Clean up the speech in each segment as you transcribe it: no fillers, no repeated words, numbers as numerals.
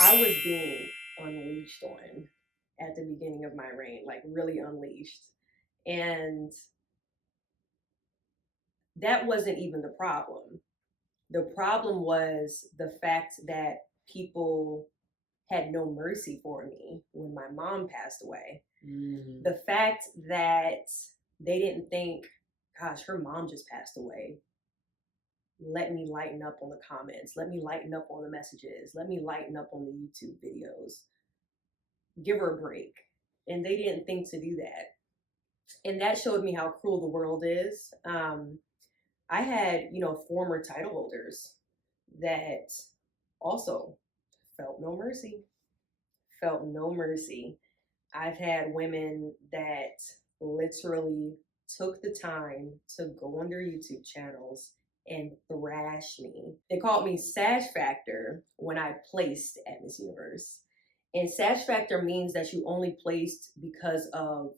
I was being unleashed on at the beginning of my reign, like really unleashed. And that wasn't even the problem. The problem was the fact that people had no mercy for me when my mom passed away. The fact that they didn't think, gosh, her mom just passed away. Let me lighten up on the comments. Let me lighten up on the messages. Let me lighten up on the YouTube videos. Give her a break. And they didn't think to do that. And that showed me how cruel the world is. I had, former title holders that also felt no mercy. Felt no mercy. I've had women that literally took the time to go on their YouTube channels and thrash me. They called me Sash Factor when I placed at Miss Universe. And Sash Factor means that you only placed because of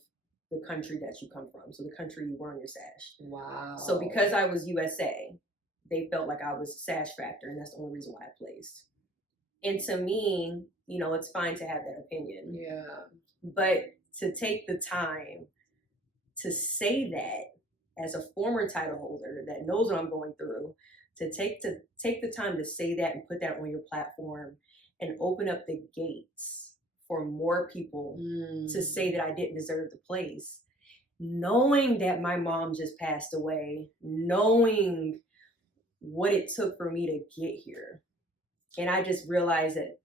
the country that you come from. So the country you were on your sash. Wow. So because I was USA, they felt like I was Sash Factor, and that's the only reason why I placed. And to me, it's fine to have that opinion. Yeah. But to take the time to say that as a former title holder that knows what I'm going through, to take the time to say that and put that on your platform and open up the gates for more people to say that I didn't deserve the place, knowing that my mom just passed away, knowing what it took for me to get here. And I just realized that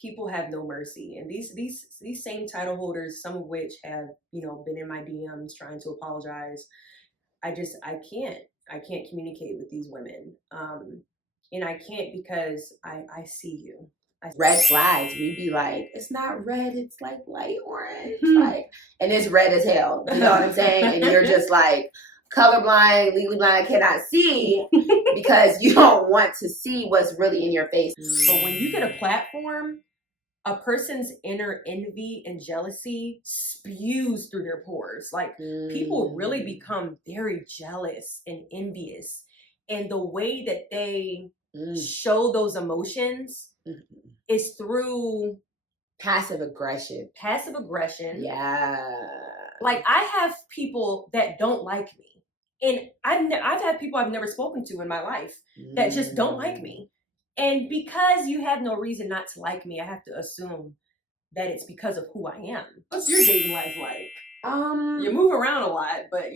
people have no mercy. And these same title holders, some of which have, been in my DMs trying to apologize. I can't communicate with these women. And I can't because I see you. Red flags, we'd be like, it's not red, it's like light orange, like, and it's red as hell. You know what I'm saying? And you're just like colorblind, legally blind, cannot see because you don't want to see what's really in your face. But when you get a platform, a person's inner envy and jealousy spews through their pores. Like people really become very jealous and envious, and the way that they show those emotions is through passive aggression. Yeah. Like I have people that don't like me, and I've had people I've never spoken to in my life that just don't like me. And because you have no reason not to like me, I have to assume that it's because of who I am. What's your dating life like? You move around a lot, but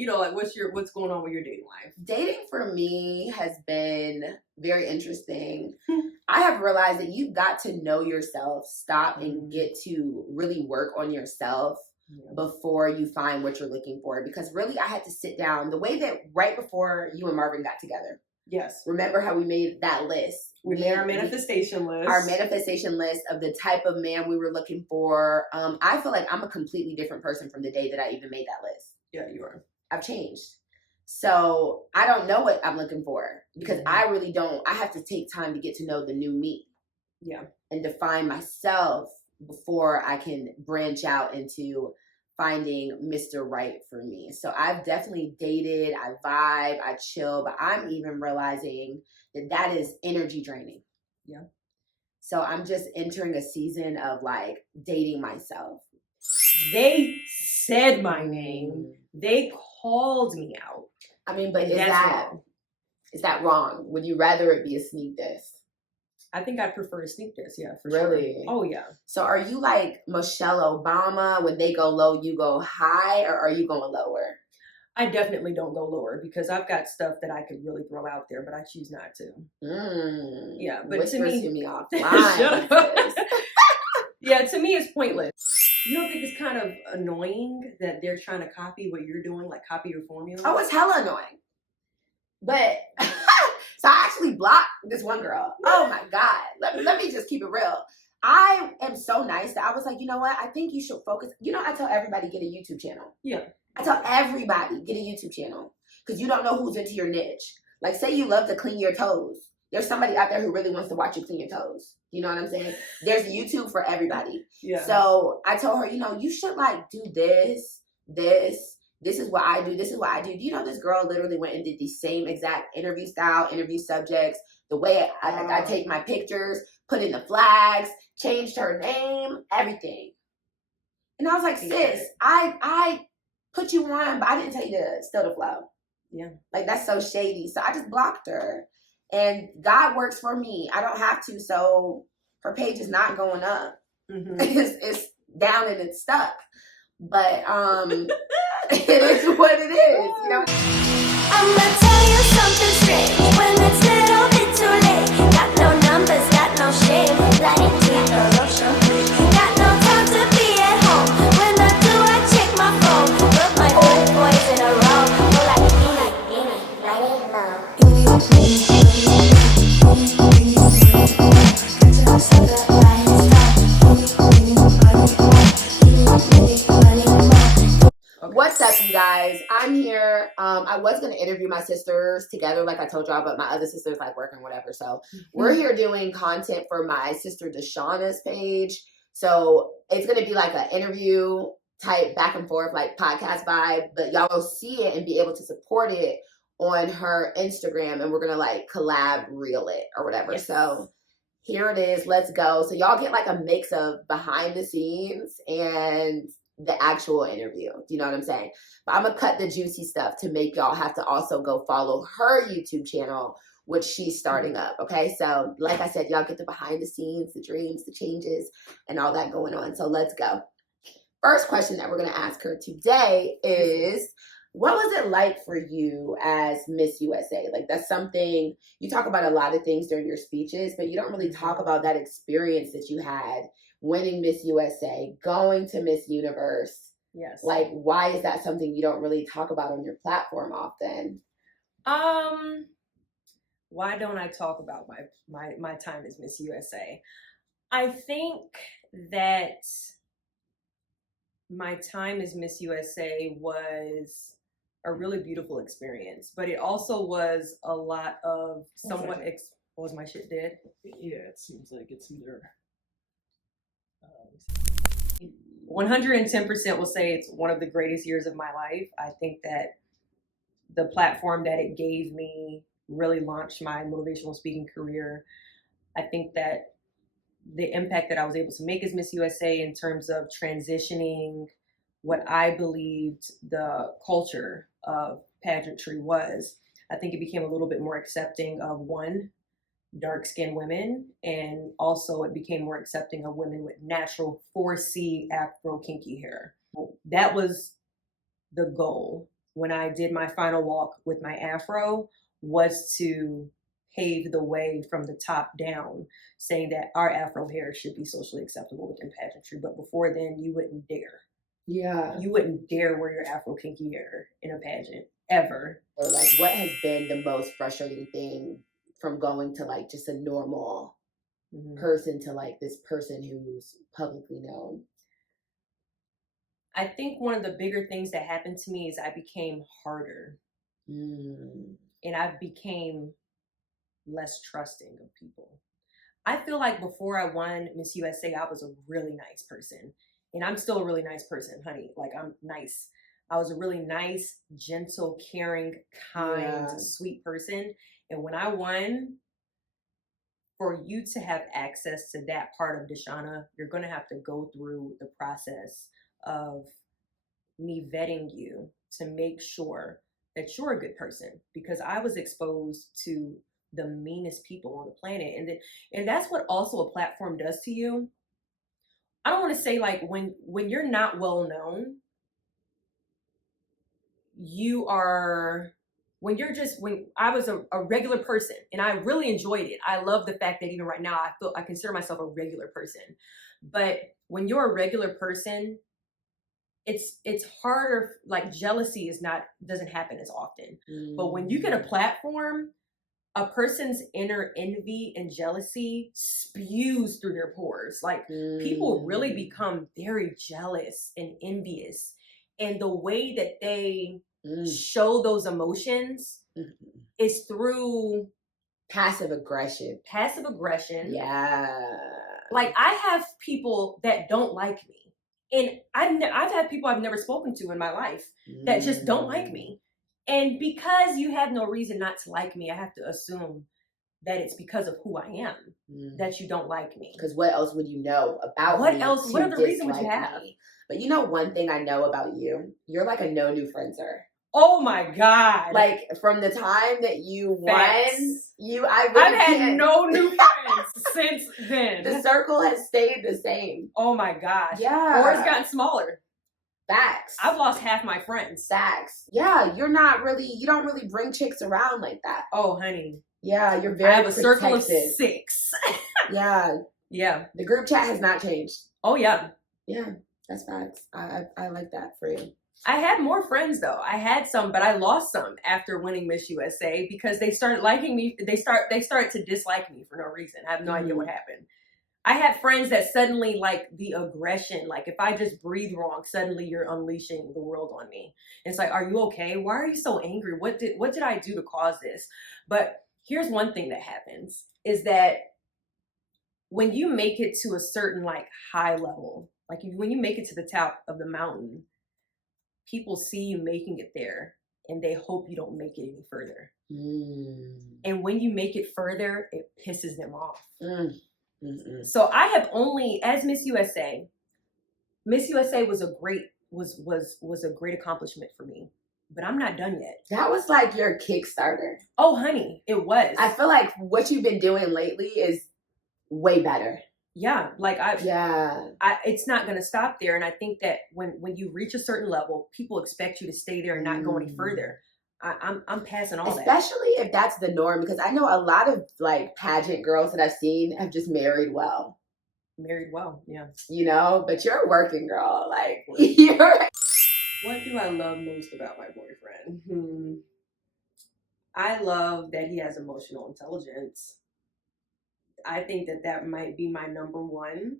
what's going on with your dating life? Dating for me has been very interesting. I have realized that you've got to know yourself, stop and get to really work on yourself before you find what you're looking for. Because really, I had to sit down the way that right before you and Marvin got together. Yes. Remember how we made that list? We made our manifestation list. Our manifestation list of the type of man we were looking for. I feel like I'm a completely different person from the day that I even made that list. Yeah, you are. I've changed. So I don't know what I'm looking for because I really don't. I have to take time to get to know the new me. Yeah. And define myself before I can branch out into finding Mr. Right for me. So I've definitely dated, I vibe, I chill, but I'm even realizing that is energy draining. Yeah. So I'm just entering a season of like dating myself. They said my name. They called me out. I mean, but is that wrong? Would you rather it be a sneak diss? I think I'd prefer to sneak this, yeah, for really? Sure. Oh, yeah. So are you like Michelle Obama, when they go low, you go high, or are you going lower? I definitely don't go lower because I've got stuff that I could really throw out there, but I choose not to. Yeah, but whispers to me offline. Shut up. Yeah, to me it's pointless. You don't think it's kind of annoying that they're trying to copy what you're doing, like copy your formula? Oh, it's hella annoying. But so I actually blocked this one girl. Oh my God. Let me just keep it real. I am so nice that I was like, you know what? I think you should focus. I tell everybody get a YouTube channel. Yeah. I tell everybody get a YouTube channel because you don't know who's into your niche. Like say you love to clean your toes. There's somebody out there who really wants to watch you clean your toes. You know what I'm saying? There's YouTube for everybody. Yeah. So I told her, you should like do this. This is what I do. This is what I do. Do you know this girl literally went and did the same exact interview style, interview subjects, the way I take my pictures, put in the flags, changed her name, everything. And I was like, sis, I put you on, but I didn't tell you to still the flow. Yeah. Like, that's so shady. So I just blocked her. And God works for me. I don't have to. So her page is not going up. Mm-hmm. It's down and it's stuck. But it is what it is, you know? I'm gonna tell you something strange. When it's little bit too late. Got no numbers, got no shame. Lying to the lotion. Got no time to be at home. When I do, I check my phone. Put my 5 boys in a row. Go like let it know. What's up, you guys? I'm here. I was going to interview my sisters together, like I told y'all, but my other sister's like working, whatever. So we're here doing content for my sister Deshauna's page. So it's going to be like an interview type back and forth, like podcast vibe, but y'all will see it and be able to support it on her Instagram. And we're going to like collab reel it or whatever. Yes. So here it is. Let's go. So y'all get like a mix of behind the scenes and the actual interview. Do you know what I'm saying? But I'm gonna cut the juicy stuff to make y'all have to also go follow her YouTube channel, which she's starting up. Okay, so like I said, y'all get the behind the scenes, the dreams, the changes, and all that going on. So let's go. First question that we're gonna ask her today is, what was it like for you as Miss USA? Like, that's something you talk about a lot of things during your speeches, but you don't really talk about that experience that you had winning Miss USA, going to Miss Universe. Yes. Like, why is that something you don't really talk about on your platform often? Why don't I talk about my time as Miss USA? I think that my time as Miss USA was a really beautiful experience, but it also was a lot of somewhat. Was my shit dead? Yeah, it seems like it's either. 110% will say it's one of the greatest years of my life. I think that the platform that it gave me really launched my motivational speaking career. I think that the impact that I was able to make as Miss USA in terms of transitioning what I believed the culture of pageantry was, I think it became a little bit more accepting of dark-skinned women, and also it became more accepting of women with natural 4C Afro kinky hair. That was the goal when I did my final walk with my Afro, was to pave the way from the top down, saying that our Afro hair should be socially acceptable within pageantry. But before then, you wouldn't dare. Yeah. You wouldn't dare wear your Afro kinky hair in a pageant, ever. Or like, what has been the most frustrating thing from going to like just a normal person to like this person who's publicly known? I think one of the bigger things that happened to me is I became harder. And I became less trusting of people. I feel like before I won Miss USA, I was a really nice person. And I'm still a really nice person, honey. Like, I'm nice. I was a really nice, gentle, caring, kind, sweet person. And when I won, for you to have access to that part of Deshauna, you're going to have to go through the process of me vetting you to make sure that you're a good person, because I was exposed to the meanest people on the planet. And that's what also a platform does to you. I don't want to say like when you're not well known, when I was a regular person and I really enjoyed it. I love the fact that even right now I consider myself a regular person. But when you're a regular person, it's harder, like jealousy doesn't happen as often. But when you get a platform, a person's inner envy and jealousy spews through their pores. Like people really become very jealous and envious. And the way that they show those emotions is through passive aggression. Yeah. Like, I have people that don't like me. And I've had people I've never spoken to in my life that just don't like me. And because you have no reason not to like me, I have to assume that it's because of who I am that you don't like me. Because what else would you know about What me else? to What other reason would you dislike have? me? But you know one thing I know about you? You're like a no new friendser. Oh my God. Like from the time that you Facts. won, I've had no new friends since then. The circle has stayed the same. Oh my gosh. Yeah. Or it's gotten smaller. Facts. I've lost half my friends. Facts. Yeah, you don't really bring chicks around like that. Oh, honey. Yeah, you're very I have a protective. circle of 6. Yeah. Yeah. The group chat has not changed. Oh, yeah. Yeah, that's facts. I like that for you. I had more friends though. I had some, but I lost some after winning Miss USA because they started liking me. They started to dislike me for no reason. I have no idea what happened. I had friends that suddenly like the aggression. Like if I just breathe wrong, suddenly you're unleashing the world on me. And it's like, are you okay? Why are you so angry? What did I do to cause this? But here's one thing that happens is that when you make it to a certain like high level, like when you make it to the top of the mountain, people see you making it there and they hope you don't make it any further. And when you make it further, it pisses them off. So I have only, as Miss USA was a great accomplishment for me, but I'm not done yet. That was like your Kickstarter. Oh, honey, it was. I feel like what you've been doing lately is way better. Yeah, like it's not going to stop there. And I think that when you reach a certain level, people expect you to stay there and not go any further. I'm passing all that. Especially if that's the norm, because I know a lot of like pageant girls that I've seen have just married well. Married well, yeah. You know, but you're a working girl. Like, you're... What do I love most about my boyfriend? I love that he has emotional intelligence. I think that might be my number one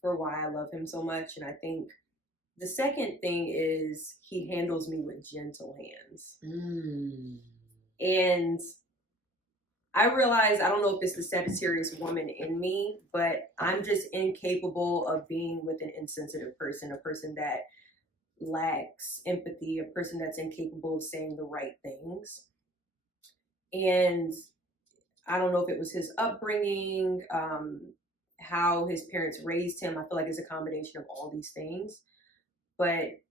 for why I love him so much. And I think the second thing is he handles me with gentle hands. And I realize, I don't know if it's the Sagittarius woman in me, but I'm just incapable of being with an insensitive person, a person that lacks empathy, a person that's incapable of saying the right things. And I don't know if it was his upbringing, how his parents raised him. I feel like it's a combination of all these things. But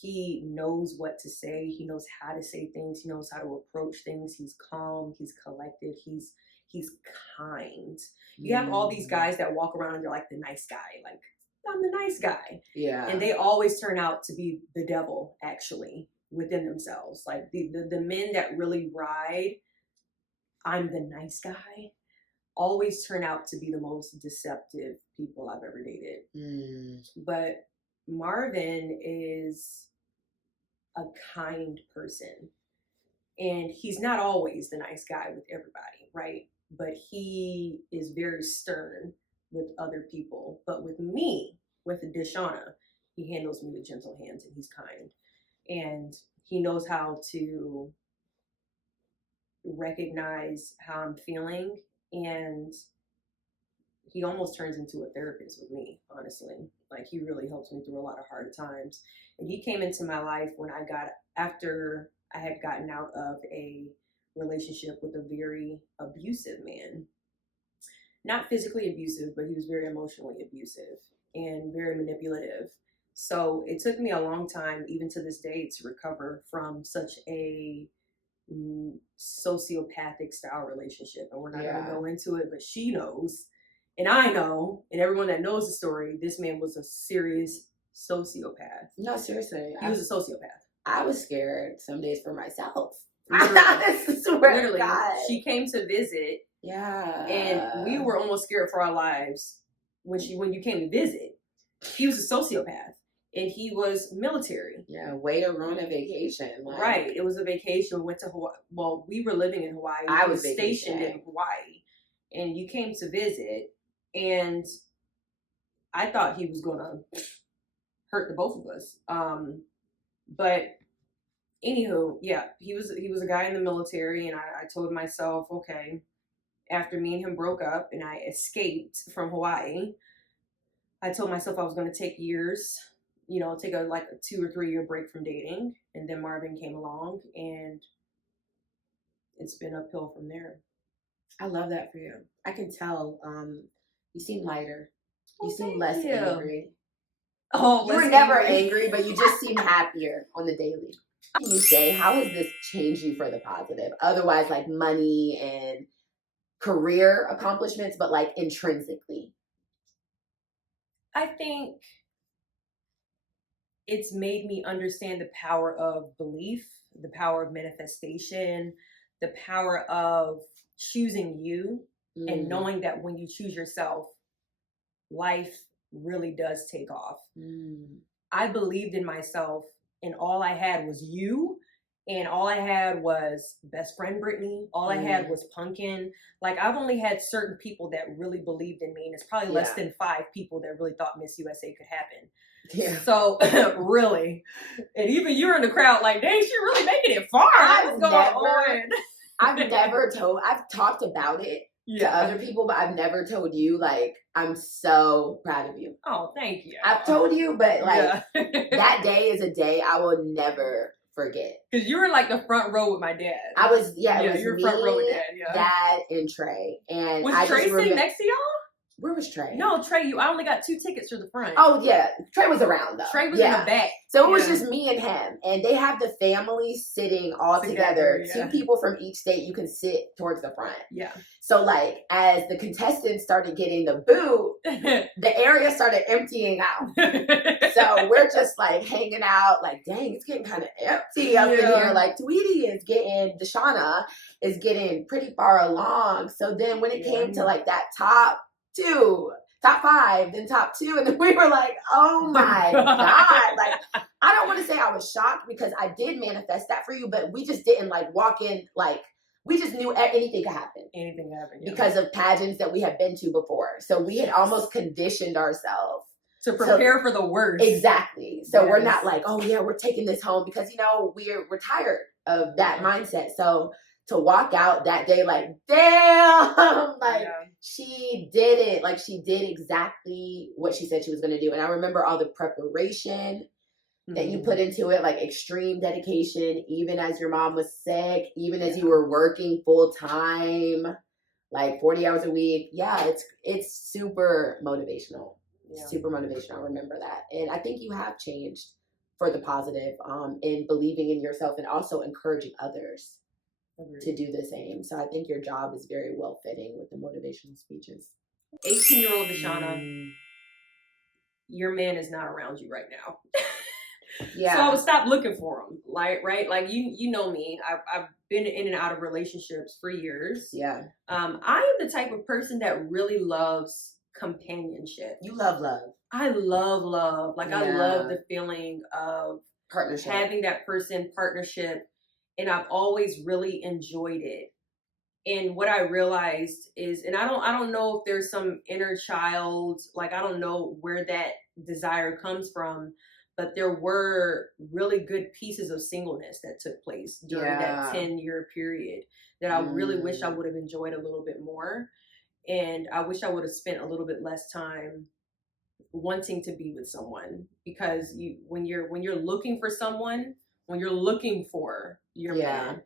he knows what to say. He knows how to say things. He knows how to approach things. He's calm. He's collected. He's kind. You have all these guys that walk around and they're like the nice guy. Like, I'm the nice guy. Yeah. And they always turn out to be the devil, actually, within themselves. Like the men that really ride, I'm the nice guy, always turn out to be the most deceptive people I've ever dated. But Marvin is a kind person, and he's not always the nice guy with everybody, right? But he is very stern with other people. But with me, with Deshauna, he handles me with gentle hands and he's kind. And he knows how to recognize how I'm feeling, and he almost turns into a therapist with me, honestly. Like, he really helps me through a lot of hard times. And he came into my life after I had gotten out of a relationship with a very abusive man. Not physically abusive, but he was very emotionally abusive and very manipulative. So it took me a long time, even to this day, to recover from such a sociopathic style relationship. And we're not going to go into it, but she knows, and I know, and everyone that knows the story, this man was a serious sociopath. No, seriously. He was a sociopath. I was scared some days for myself. Literally. She came to visit. Yeah. And we were almost scared for our lives when you came to visit. He was a sociopath. And he was military. Yeah, way to ruin a vacation. Like, right. It was a vacation. We went to Hawaii. Well, we were living in Hawaii. I was stationed in Hawaii. And you came to visit. And I thought he was going to hurt the both of us. But anywho, yeah, he was a guy in the military. And I told myself, okay, after me and him broke up and I escaped from Hawaii, I told myself I was going to take years, take a 2 or 3 year break from dating. And then Marvin came along and it's been uphill from there. I love that for you. I can tell. You seem lighter. You Well, seem thank less you. angry. Oh, You were never angry, but you just seem happier on the daily. Can you say, how has this changed you for the positive? Otherwise, like money and career accomplishments, but like intrinsically. I think it's made me understand the power of belief, the power of manifestation, the power of choosing you and knowing that when you choose yourself, life really does take off. I believed in myself, and all I had was you, and all I had was best friend Brittany. All I had was Pumpkin. Like, I've only had certain people that really believed in me, and it's probably less than 5 people that really thought Miss USA could happen. Yeah. So really, and even you're in the crowd, like, dang, she really making it far. What's going on? I've talked about it to other people, but I've never told you, like, I'm so proud of you. Oh, thank you. I've told you, but like that day is a day I will never forget. Because you were like the front row with my dad. I was, it was you were me, front row with Dad, and Trey. And was I Trey just sitting next to y'all? Where was Trey? No, Trey, I only got 2 tickets to the front. Oh, yeah. Trey was around, though. Trey was in the back. So it was just me and him. And they have the family sitting all together. 2 people from each state. You can sit towards the front. Yeah. So, like, as the contestants started getting the boot, the area started emptying out. So we're just, like, hanging out. Like, dang, it's getting kind of empty up in here. Like, Deshauna is getting pretty far along. So then when it came to, like, that top 5, then top 2, and then we were like, oh my God. Like, I don't want to say I was shocked because I did manifest that for you, but we just didn't like walk in, like, we just knew anything could happen. Anything could happen. Because of pageants that we had been to before. So we had almost conditioned ourselves to prepare for the worst. Exactly. So we're not like, oh yeah, we're taking this home because, we're tired of that mindset. So to walk out that day like, damn, like she did it. Like she did exactly what she said she was going to do. And I remember all the preparation that you put into it, like extreme dedication, even as your mom was sick, even as you were working full time, like 40 hours a week. Yeah, it's super motivational. Super motivational. I remember that. And I think you have changed for the positive in believing in yourself and also encouraging others to do the same. So I think your job is very well fitting with the motivational speeches. 18-year-old Deshauna, your man is not around you right now. Yeah. So I would stop looking for him. Like, right? Like you know me. I've been in and out of relationships for years. Yeah. I am the type of person that really loves companionship. You love love. I love love. Like I love the feeling of partnership, having that person, partnership, and I've always really enjoyed it. And what I realized is, and I don't know if there's some inner child, like I don't know where that desire comes from, but there were really good pieces of singleness that took place during that 10-year period that I really wish I would have enjoyed a little bit more. And I wish I would have spent a little bit less time wanting to be with someone, because when you're looking for someone, when you're looking for your man,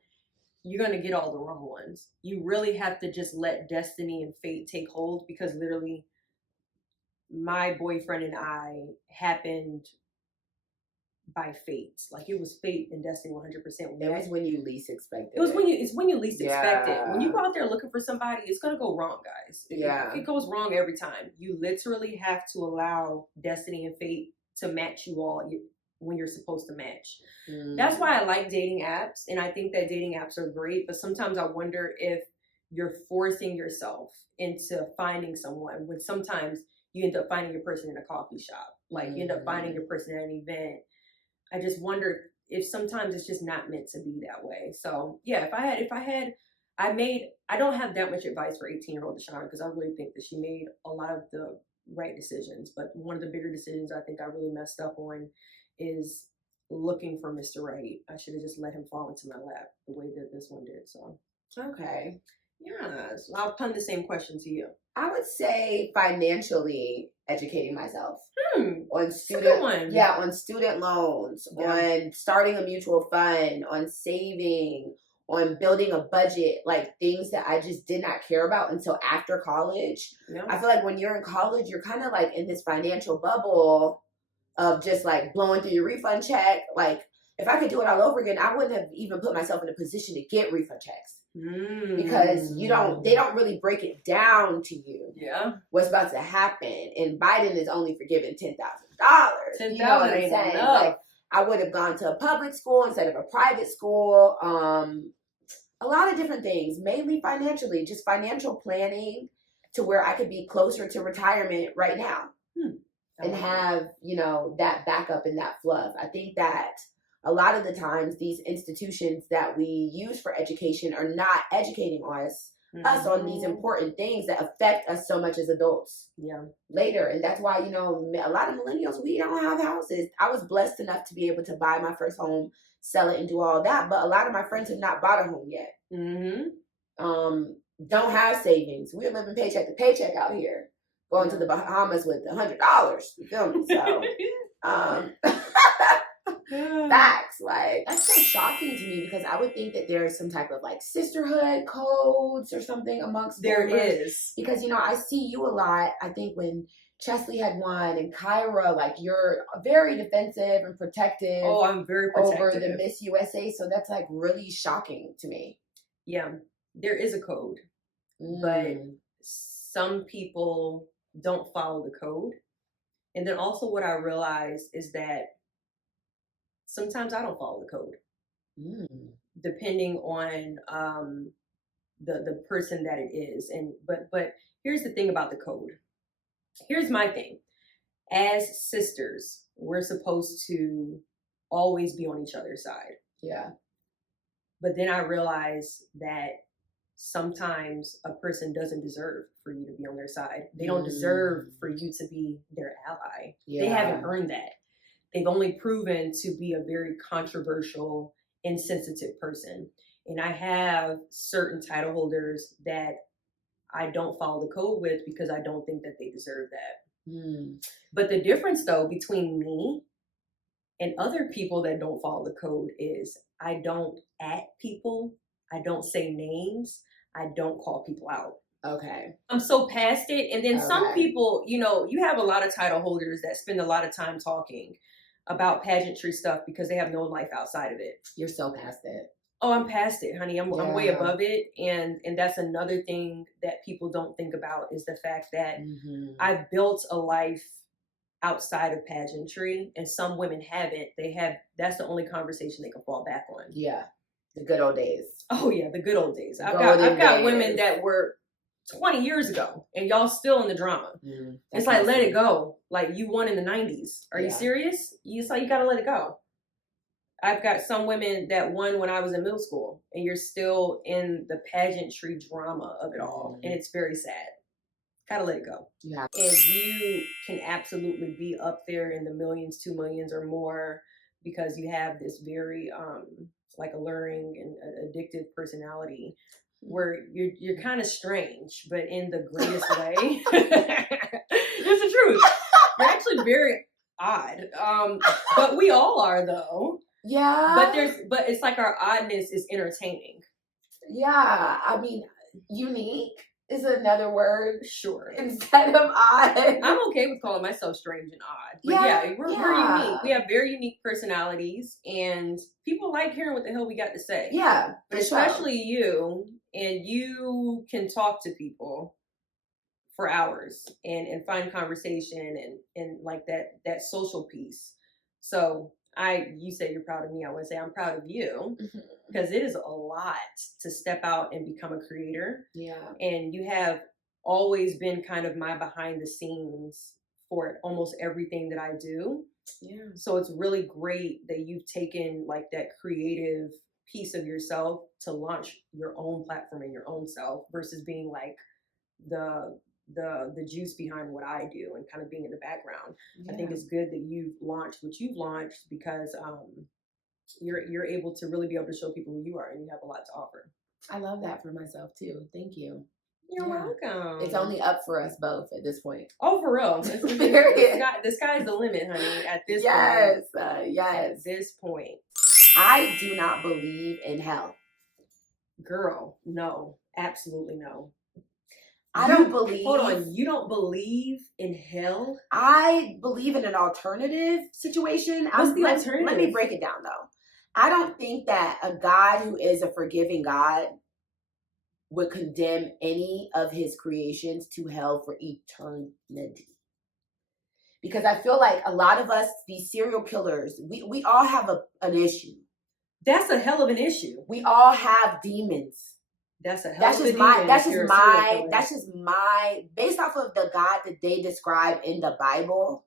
you're going to get all the wrong ones. You really have to just let destiny and fate take hold, because literally my boyfriend and I happened by fate. Like it was fate and destiny 100%. It was when you least expected it. It's when you least expect it. When you go out there looking for somebody, it's going to go wrong, guys. It goes wrong every time. You literally have to allow destiny and fate to match you all when you're supposed to match. That's why I like dating apps, and I think that dating apps are great, but sometimes I wonder if you're forcing yourself into finding someone when sometimes you end up finding your person in a coffee shop. Like you end up finding your person at an event. I just wonder if sometimes it's just not meant to be that way. So yeah, I don't have that much advice for 18-year-old Deshauna, because I really think that she made a lot of the right decisions. But one of the bigger decisions I think I really messed up on is looking for Mr. Right. I should have just let him fall into my lap the way that this one did. So okay. Yeah, so I'll pun the same question to you. I would say financially educating myself on student on student loans, on starting a mutual fund, on saving, on building a budget, like things that I just did not care about until after college. Yeah. I feel like when you're in college, you're kind of like in this financial bubble of just like blowing through your refund check. Like if I could do it all over again, I wouldn't have even put myself in a position to get refund checks. Because they don't really break it down to you. Yeah. What's about to happen. And Biden is only forgiving $10,000. $10,000 You know what I'm ain't saying? enough. Like I would have gone to a public school instead of a private school. A lot of different things, mainly financially, just financial planning to where I could be closer to retirement right now and have, you know, that backup and that fluff. I think that a lot of the times these institutions that we use for education are not educating us on these important things that affect us so much as adults later. And that's why, you know, a lot of millennials, we don't have houses. I was blessed enough to be able to buy my first home, sell it, and do all that. But a lot of my friends have not bought a home yet. Don't have savings. We're living paycheck to paycheck out here, going to the Bahamas with $100. You feel me? So, facts. Like, that's so shocking to me because I would think that there's some type of like sisterhood codes or something amongst there boomers. is. Because, you know, I see you a lot. I think when Chesley had won and Kyra, like you're very defensive and protective. Oh, I'm very protective over the Miss USA. So that's like really shocking to me. Yeah, there is a code, but some people don't follow the code. And then also what I realized is that sometimes I don't follow the code, depending on the person that it is. And but here's the thing about the code. Here's my thing. As sisters, we're supposed to always be on each other's side. Yeah. But then I realized that sometimes a person doesn't deserve for you to be on their side. They don't deserve for you to be their ally. Yeah. They haven't earned that. They've only proven to be a very controversial, insensitive person. And I have certain title holders that I don't follow the code with because I don't think that they deserve that. But the difference, though, between me and other people that don't follow the code is I don't at people. I don't say names. I don't call people out. Okay. I'm so past it. And then some people, you know, you have a lot of title holders that spend a lot of time talking about pageantry stuff because they have no life outside of it. You're so past it. Oh, I'm past it, honey. I'm way above it. And that's another thing that people don't think about is the fact that I've built a life outside of pageantry and some women haven't. That's the only conversation they can fall back on. Yeah. The good old days. Oh yeah, the good old days. I've got women that were 20 years ago and y'all still in the drama. It's like, let it go. Like you won in the 90s. Are you serious? It's like, you got to let it go. I've got some women that won when I was in middle school and you're still in the pageantry drama of it all. And it's very sad. Gotta let it go. Yeah. And you can absolutely be up there in the millions, 2 millions or more because you have this very, like alluring and addictive personality where you're kind of strange, but in the greatest way. It's the truth. You're actually very odd. But we all are though. Yeah. But it's like our oddness is entertaining. Yeah. I mean, unique is another word. Sure. Instead of odd. I'm okay with calling myself strange and odd. But we're unique. We have very unique personalities and people like hearing what the hell we got to say. Yeah. Especially you. And you can talk to people for hours and find conversation and like that social piece. So you say you're proud of me. I want to say I'm proud of you because it is a lot to step out and become a creator. Yeah. And you have always been kind of my behind the scenes for almost everything that I do. Yeah. So it's really great that you've taken like that creative piece of yourself to launch your own platform and your own self versus being like the juice behind what I do and kind of being in the background. Yeah. I think it's good that you've launched what you've launched because you're able to really be able to show people who you are and you have a lot to offer. I love that for myself too. Thank you. You're welcome. It's only up for us both at this point. Oh, for real. The sky's the limit, honey. At this point. Yes. At this point. I do not believe in hell. Girl, no, absolutely no. I don't believe. Hold on, you don't believe in hell? I believe in an alternative situation. What's the alternative? Let me break it down though. I don't think that a God who is a forgiving God would condemn any of his creations to hell for eternity. Because I feel like a lot of us, these serial killers, we all have an issue. That's a hell of an issue. We all have demons. That's a hell of a demon. That's just my, based off of the God that they describe in the Bible,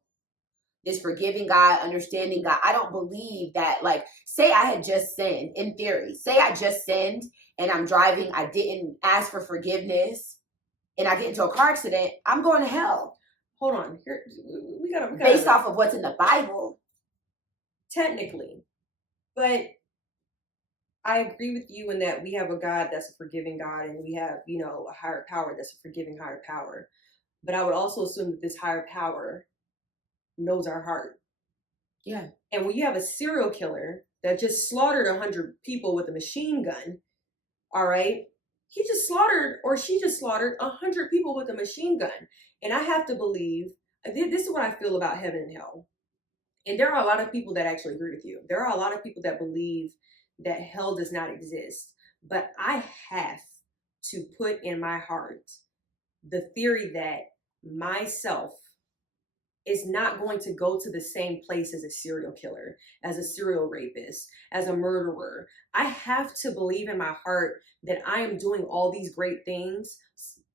this forgiving God, understanding God. I don't believe that, like, say I had just sinned, in theory, say I just sinned and I'm driving, I didn't ask for forgiveness, and I get into a car accident, I'm going to hell. Hold on. Here, we gotta based off of what's in the Bible. Technically. But I agree with you in that we have a God that's a forgiving God, and we have, you know, a higher power that's a forgiving higher power. But I would also assume that this higher power knows our heart. Yeah. And when you have a serial killer that just slaughtered 100 people with a machine gun, all right, he just slaughtered, or she just slaughtered 100 people with a machine gun. And I have to believe, this is what I feel about heaven and hell. And there are a lot of people that actually agree with you. There are a lot of people that believe that hell does not exist. But I have to put in my heart the theory that myself is not going to go to the same place as a serial killer, as a serial rapist, as a murderer. I have to believe in my heart that I am doing all these great things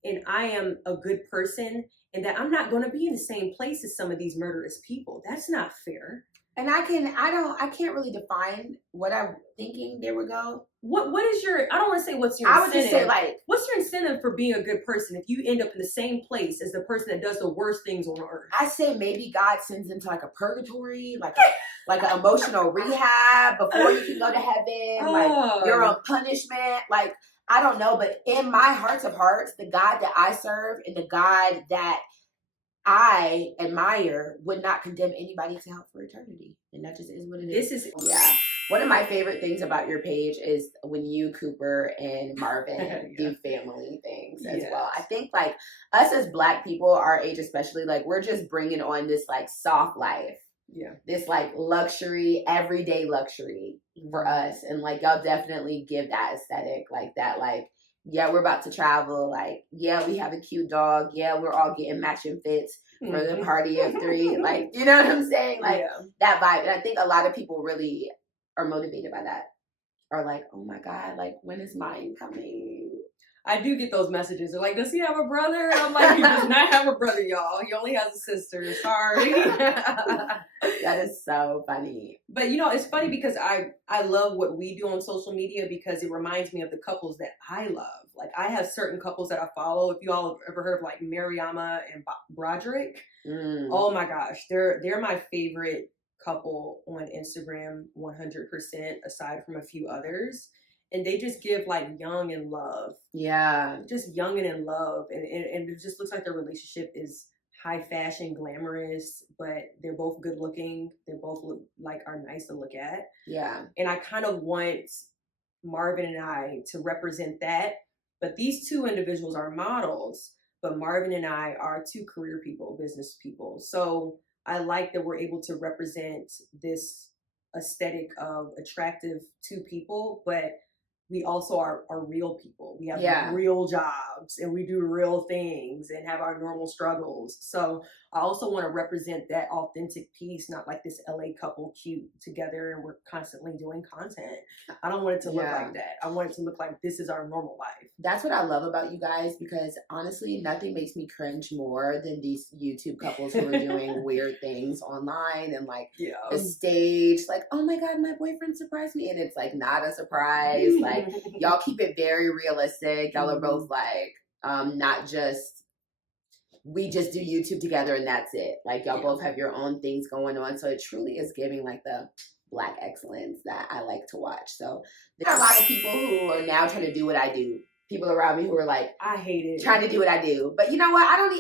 and I am a good person, and that I'm not going to be in the same place as some of these murderous people. That's not fair. And I can't really define what I'm thinking there would go. What is your, I don't want to say what's your incentive. I would just say, like, what's your incentive for being a good person if you end up in the same place as the person that does the worst things on earth? I say maybe God sends into like a purgatory, like an emotional rehab before you can go to heaven. Like, you're on punishment. Like, I don't know, but in my hearts of hearts, the God that I serve and the God that I admire would not condemn anybody to hell for eternity. And that just is what it is. Yeah. One of my favorite things about your page is when you, Cooper, and Marvin do family things as well. I think, like, us as Black people, our age especially, like, we're just bringing on this, like, soft life. Yeah. This, like, luxury, everyday luxury for us. And, like, y'all definitely give that aesthetic, like, that, like, yeah, we're about to travel. Like, yeah, we have a cute dog. Yeah, we're all getting matching fits for the party of 3. Like, you know what I'm saying? Like, that vibe. And I think a lot of people really are motivated by that. Or like, oh my God, like, when is mine coming? I do get those messages. They're like, does he have a brother? I'm like, he does not have a brother, y'all. He only has a sister. Sorry. That is so funny. But, you know, it's funny because I love what we do on social media because it reminds me of the couples that I love. Like, I have certain couples that I follow. If you all have ever heard of, like, Mariama and Broderick. Oh, my gosh. They're my favorite couple on Instagram 100%, aside from a few others. And they just give, like, young and love. Yeah. Just young and in love. And it just looks like their relationship is high fashion, glamorous, but they're both good looking. They both look like are nice to look at. Yeah. And I kind of want Marvin and I to represent that. But these two individuals are models. But Marvin and I are 2 career people, business people. So I like that we're able to represent this aesthetic of attractive 2 people, but we also are real people. We have real jobs and we do real things and have our normal struggles. So I also want to represent that authentic piece, not like this LA couple cute together and we're constantly doing content. I don't want it to look like that. I want it to look like this is our normal life. That's what I love about you guys, because honestly, nothing makes me cringe more than these YouTube couples who are doing weird things online and like the stage, like, oh my God, my boyfriend surprised me. And it's like not a surprise. Like, y'all keep it very realistic. Y'all are both like, not just, we just do YouTube together and that's it. Like, y'all both have your own things going on. So it truly is giving like the Black excellence that I like to watch. So there are a lot of people who are now trying to do what I do. People around me who are like, I hate it. Trying to do what I do. But you know what?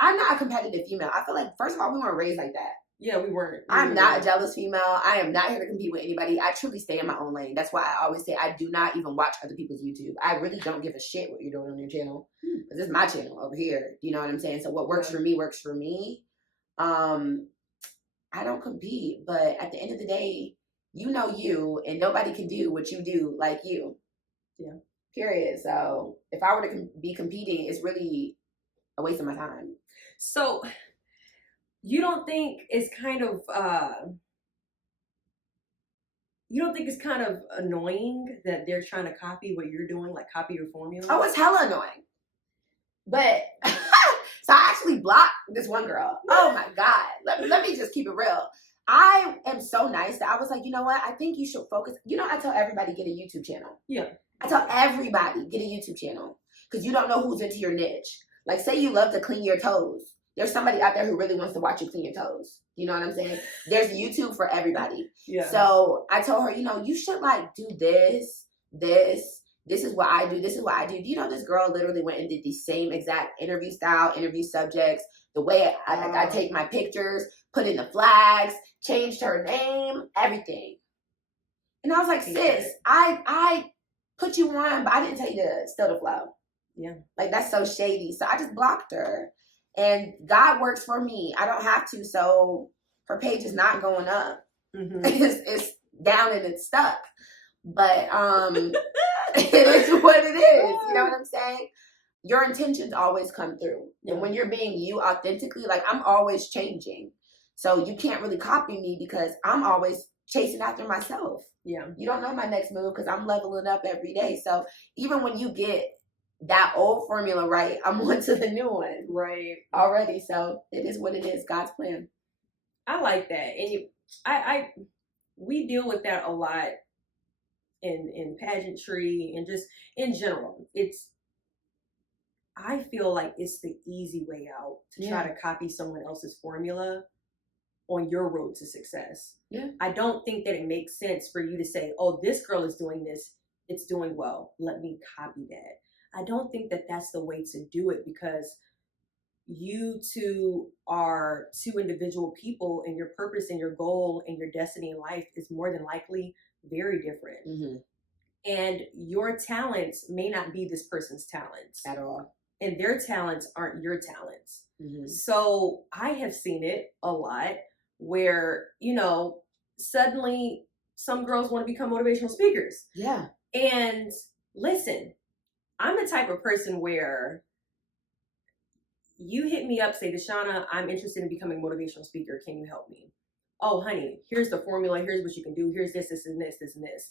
I'm not a competitive female. I feel like, first of all, we weren't raised like that. Yeah, we weren't. I'm not a jealous female. I am not here to compete with anybody. I truly stay in my own lane. That's why I always say I do not even watch other people's YouTube. I really don't give a shit what you're doing on your channel. Because this is my channel over here. You know what I'm saying? So what works for me works for me. I don't compete. But at the end of the day, you know you. And nobody can do what you do like you. Yeah. Period. So if I were to be competing, it's really a waste of my time. So you don't think it's kind of annoying that they're trying to copy what you're doing, like copy your formula? Oh, it's hella annoying. But so I actually blocked this one girl. Oh my God. Let me just keep it real. I am so nice that I was like, you know what? I think you should focus. You know, I tell everybody get a YouTube channel. Yeah. I tell everybody get a YouTube channel because you don't know who's into your niche. Like, say you love to clean your toes. There's somebody out there who really wants to watch you clean your toes. You know what I'm saying? There's YouTube for everybody. Yeah. So I told her, you know, you should like do this. This is what I do. This is what I do. Do you know this girl literally went and did the same exact interview style, interview subjects, the way I take my pictures, put in the flags, changed her name, everything. And I was like, sis, I put you on, but I didn't tell you to steal the flow. Yeah. Like, that's so shady. So I just blocked her. And God works for me. I don't have to. So her page is not going up. Mm-hmm. It's down and it's stuck. But it is what it is. You know what I'm saying? Your intentions always come through. And when you're being you authentically, like, I'm always changing. So you can't really copy me because I'm always chasing after myself. Yeah. You don't know my next move because I'm leveling up every day. So even when you get that old formula right, I'm on to the new one. Right. Already. So it is what it is. God's plan. I like that. And we deal with that a lot in pageantry and just in general. I feel like it's the easy way out to try to copy someone else's formula on your road to success. Yeah. I don't think that it makes sense for you to say, oh, this girl is doing this. It's doing well. Let me copy that. I don't think that that's the way to do it because you two are two individual people and your purpose and your goal and your destiny in life is more than likely very different. Mm-hmm. And your talents may not be this person's talents At all. And their talents aren't your talents. Mm-hmm. So I have seen it a lot where, you know, suddenly some girls want to become motivational speakers. Yeah. And listen, I'm the type of person where you hit me up, say, Deshauna, I'm interested in becoming a motivational speaker. Can you help me? Oh, honey, here's the formula. Here's what you can do. Here's this, this, and this, this, and this.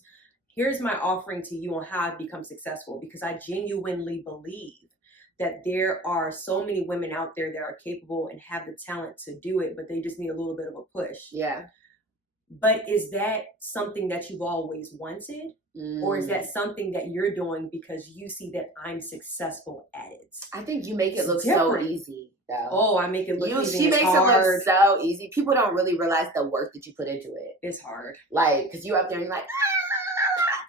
Here's my offering to you on how I become successful because I genuinely believe that there are so many women out there that are capable and have the talent to do it, but they just need a little bit of a push. Yeah. But is that something that you've always wanted? Or is that something that you're doing because you see that I'm successful at it? I think you make it look different. so easy, though. Oh, I make it look easy. She makes hard. it look so easy. People don't really realize the work that you put into it. It's hard. Like, because you up there and you're like,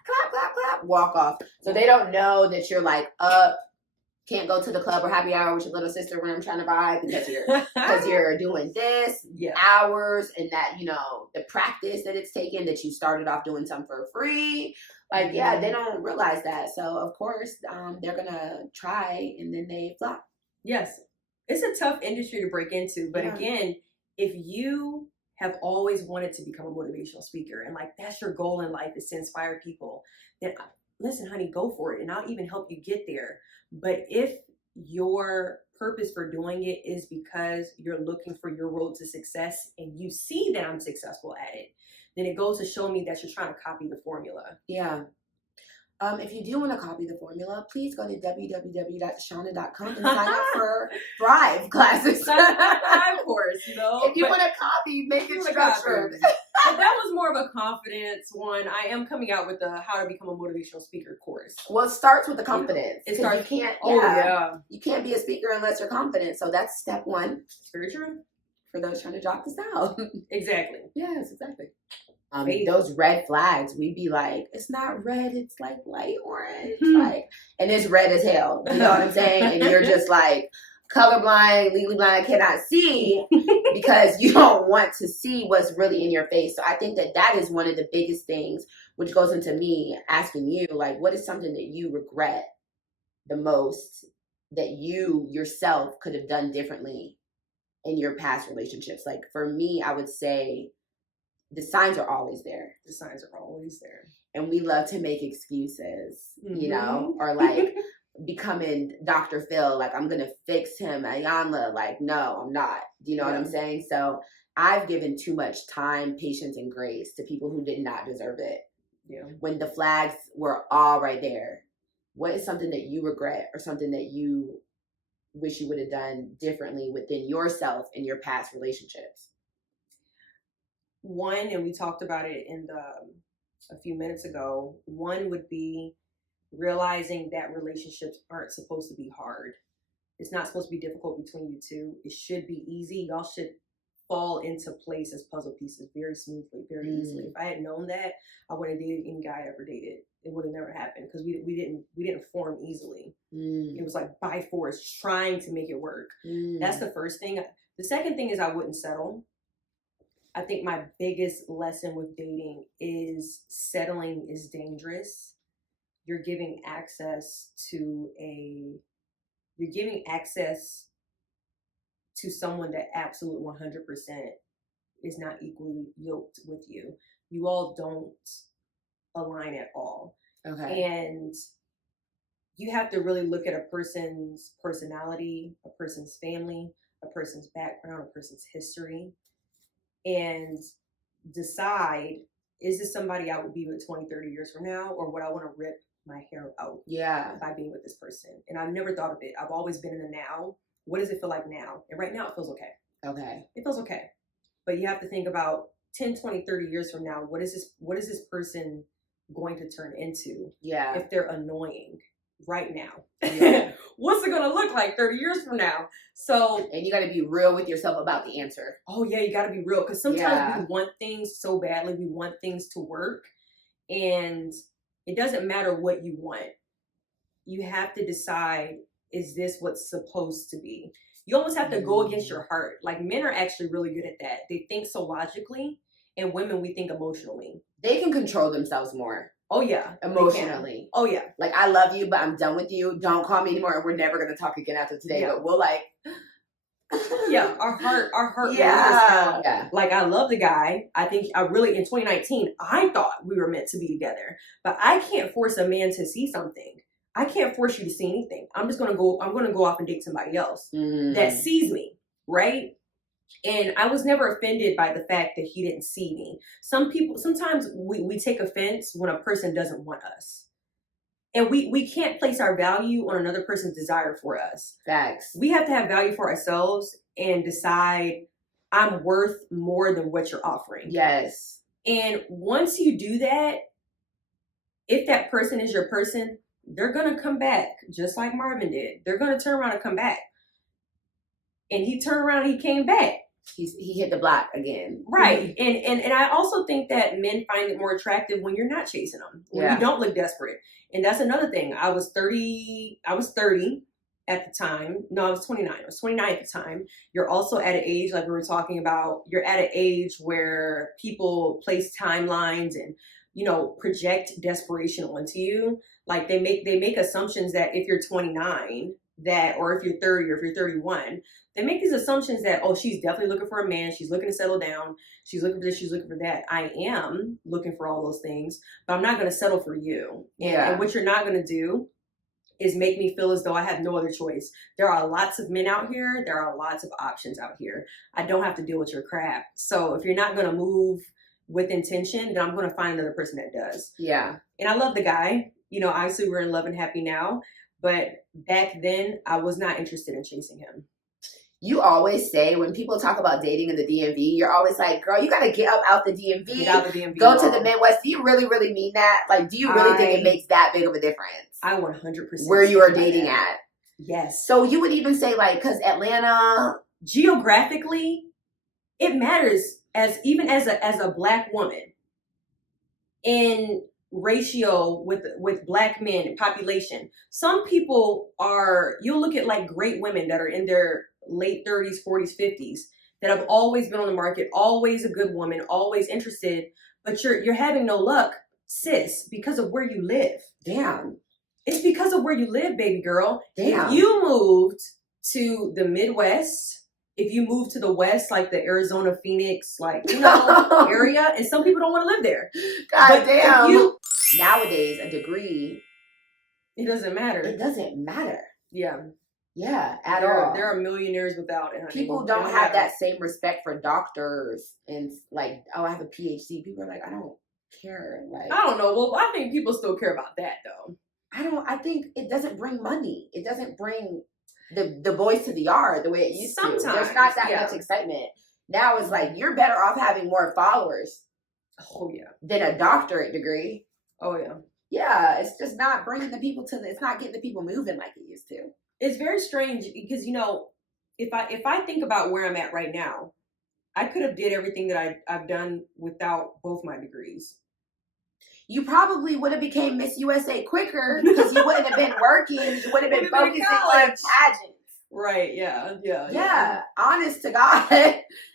clap, clap, clap, walk off. So they don't know that you're like up, can't go to the club or happy hour with your little sister when I'm trying to buy because you're doing this hours and that, you know, the practice that it's taken that you started off doing something for free. Like, they don't realize that. So, of course, they're going to try and then they flop. Yes. It's a tough industry to break into. But again, if you have always wanted to become a motivational speaker and like that's your goal in life is to inspire people, then listen, honey, go for it. And I'll even help you get there. But if your purpose for doing it is because you're looking for your road to success and you see that I'm successful at it, then it goes to show me that you're trying to copy the formula. Yeah. If you do want to copy the formula, please go to www.deshauna.com and sign up for Thrive classes. Of course, you know. If you want to copy, make it structured. But that was more of a confidence one. I am coming out with the How to Become a Motivational Speaker course. Well, it starts with the confidence. It starts. You can't. You can't be a speaker unless you're confident. So that's step one. Very true. For those trying to drop this out. Exactly. Yes, exactly. Those red flags, we'd be like, it's not red, it's like light orange, like, and it's red as hell. You know what I'm saying? And you're just like colorblind, legally blind, cannot see. because you don't want to see what's really in your face. So I think that is one of the biggest things, which goes into me asking you, like, what is something that you regret the most that you yourself could have done differently in your past relationships? Like, for me, I would say the signs are always there. The signs are always there. And we love to make excuses, Mm-hmm. you know, or like becoming Dr. Phil, like, I'm going to fix him, Ayanla. Like, no, I'm not. Do you know what I'm saying? So I've given too much time, patience, and grace to people who did not deserve it. Yeah. When the flags were all right there. What is something that you regret or something that you wish you would have done differently within yourself in your past relationships? One, and we talked about it a few minutes ago, one would be realizing that relationships aren't supposed to be hard. It's not supposed to be difficult between you two. It should be easy. Y'all should fall into place as puzzle pieces very smoothly, very easily. If I had known that, I wouldn't have dated any guy I ever dated. It would have never happened because we didn't form easily. It was like by force, trying to make it work. That's the first thing. The second thing is I wouldn't settle. I think my biggest lesson with dating is settling is dangerous. You're giving access to someone that absolute 100% is not equally yoked with you. You all don't align at all. Okay. And you have to really look at a person's personality, a person's family, a person's background, a person's history, and decide, is this somebody I would be with 20, 30 years from now, or would I want to rip my hair out by being with this person? And I've never thought of it. I've always been in the now. What does it feel like now? And right now it feels okay. Okay. It feels okay. But you have to think about 10, 20, 30 years from now, what is this person going to turn into? Yeah. If they're annoying right now. Yeah. What's it going to look like 30 years from now? So, and you got to be real with yourself about the answer. Oh yeah, you got to be real. Because sometimes we want things so badly. We want things to work. And it doesn't matter what you want. You have to decide, is this what's supposed to be? You almost have to go against your heart. Like, men are actually really good at that. They think so logically, and women, we think emotionally. They can control themselves more. Oh yeah. Emotionally. Oh yeah. Like, I love you, but I'm done with you. Don't call me anymore, and we're never going to talk again after today. Yeah. But we'll like... Yeah, our heart yeah. Yeah. Like, I love the guy. I think in 2019, I thought we were meant to be together. But I can't force a man to see something. I can't force you to see anything. I'm going to go off and date somebody else that sees me, right? And I was never offended by the fact that he didn't see me. Sometimes we take offense when a person doesn't want us. And we can't place our value on another person's desire for us. Facts. We have to have value for ourselves and decide, I'm worth more than what you're offering. Yes. And once you do that, if that person is your person, they're going to come back, just like Marvin did. They're going to turn around and come back. And he turned around and he came back. He hit the block again. Right. And I also think that men find it more attractive when you're not chasing them, when you don't look desperate. And that's another thing. I was 30 at the time. No, I was 29. I was 29 at the time. You're also at an age, like we were talking about, you're at an age where people place timelines and, project desperation onto you. Like, they make assumptions that if you're 29, or if you're 30 or if you're 31, they make these assumptions that, oh, she's definitely looking for a man. She's looking to settle down. She's looking for this. She's looking for that. I am looking for all those things, but I'm not going to settle for you. And what you're not going to do is make me feel as though I have no other choice. There are lots of men out here. There are lots of options out here. I don't have to deal with your crap. So if you're not going to move with intention, then I'm going to find another person that does. Yeah. And I love the guy. Obviously we're in love and happy now, but back then I was not interested in chasing him. You always say, when people talk about dating in the DMV, you're always like, girl, you got to get up out the DMV. Get out the DMV. Go to the Midwest. Do you really, really mean that? Like, do you really think it makes that big of a difference? I 100%. Where you are dating at. Yes. So you would even say, like, because Atlanta... Geographically, it matters as a Black woman. In ratio with Black men population. Some people you'll look at like great women that are in their late 30s, 40s, 50s. that have always been on the market, always a good woman, always interested, but you're having no luck, sis, because of where you live. Damn. It's because of where you live, baby girl. Damn. If you moved to the Midwest, if you moved to the West, like the Arizona, Phoenix, like, you know, area, and some people don't want to live there. God But damn. Nowadays, a degree, it doesn't matter. it doesn't matter. Yeah. Yeah, at all. There are millionaires without it, honey. People don't have that same respect for doctors and like, oh, I have a PhD. People are like, I don't care. Like, I don't know. Well, I think people still care about that, though. I think it doesn't bring money. It doesn't bring the boys to the yard the way it used to. There's not that much excitement. Now it's like, you're better off having more followers. Oh, yeah. Than a doctorate degree. Oh, yeah. Yeah, it's just not bringing the people it's not getting the people moving like it used to. It's very strange because, you know, if I think about where I'm at right now, I could have did everything that I've done without both my degrees. You probably would have became Miss USA quicker because you wouldn't have been working. You would have been focusing on pageants. Right, yeah. Yeah, honest to God.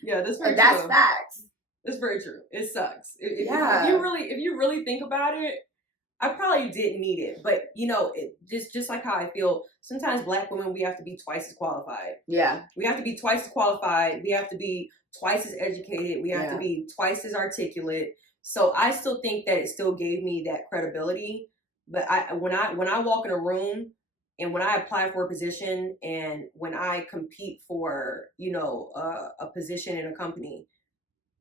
Yeah, that's very true. That's facts. That's very true. It sucks. If you really think about it, I probably didn't need it. But, you know, just like how I feel, sometimes Black women, we have to be twice as qualified. Yeah. We have to be twice as qualified. We have to be twice as educated. We have to be twice as articulate. So I still think that it still gave me that credibility. But when I walk in a room and when I apply for a position and when I compete for, you know, a position in a company,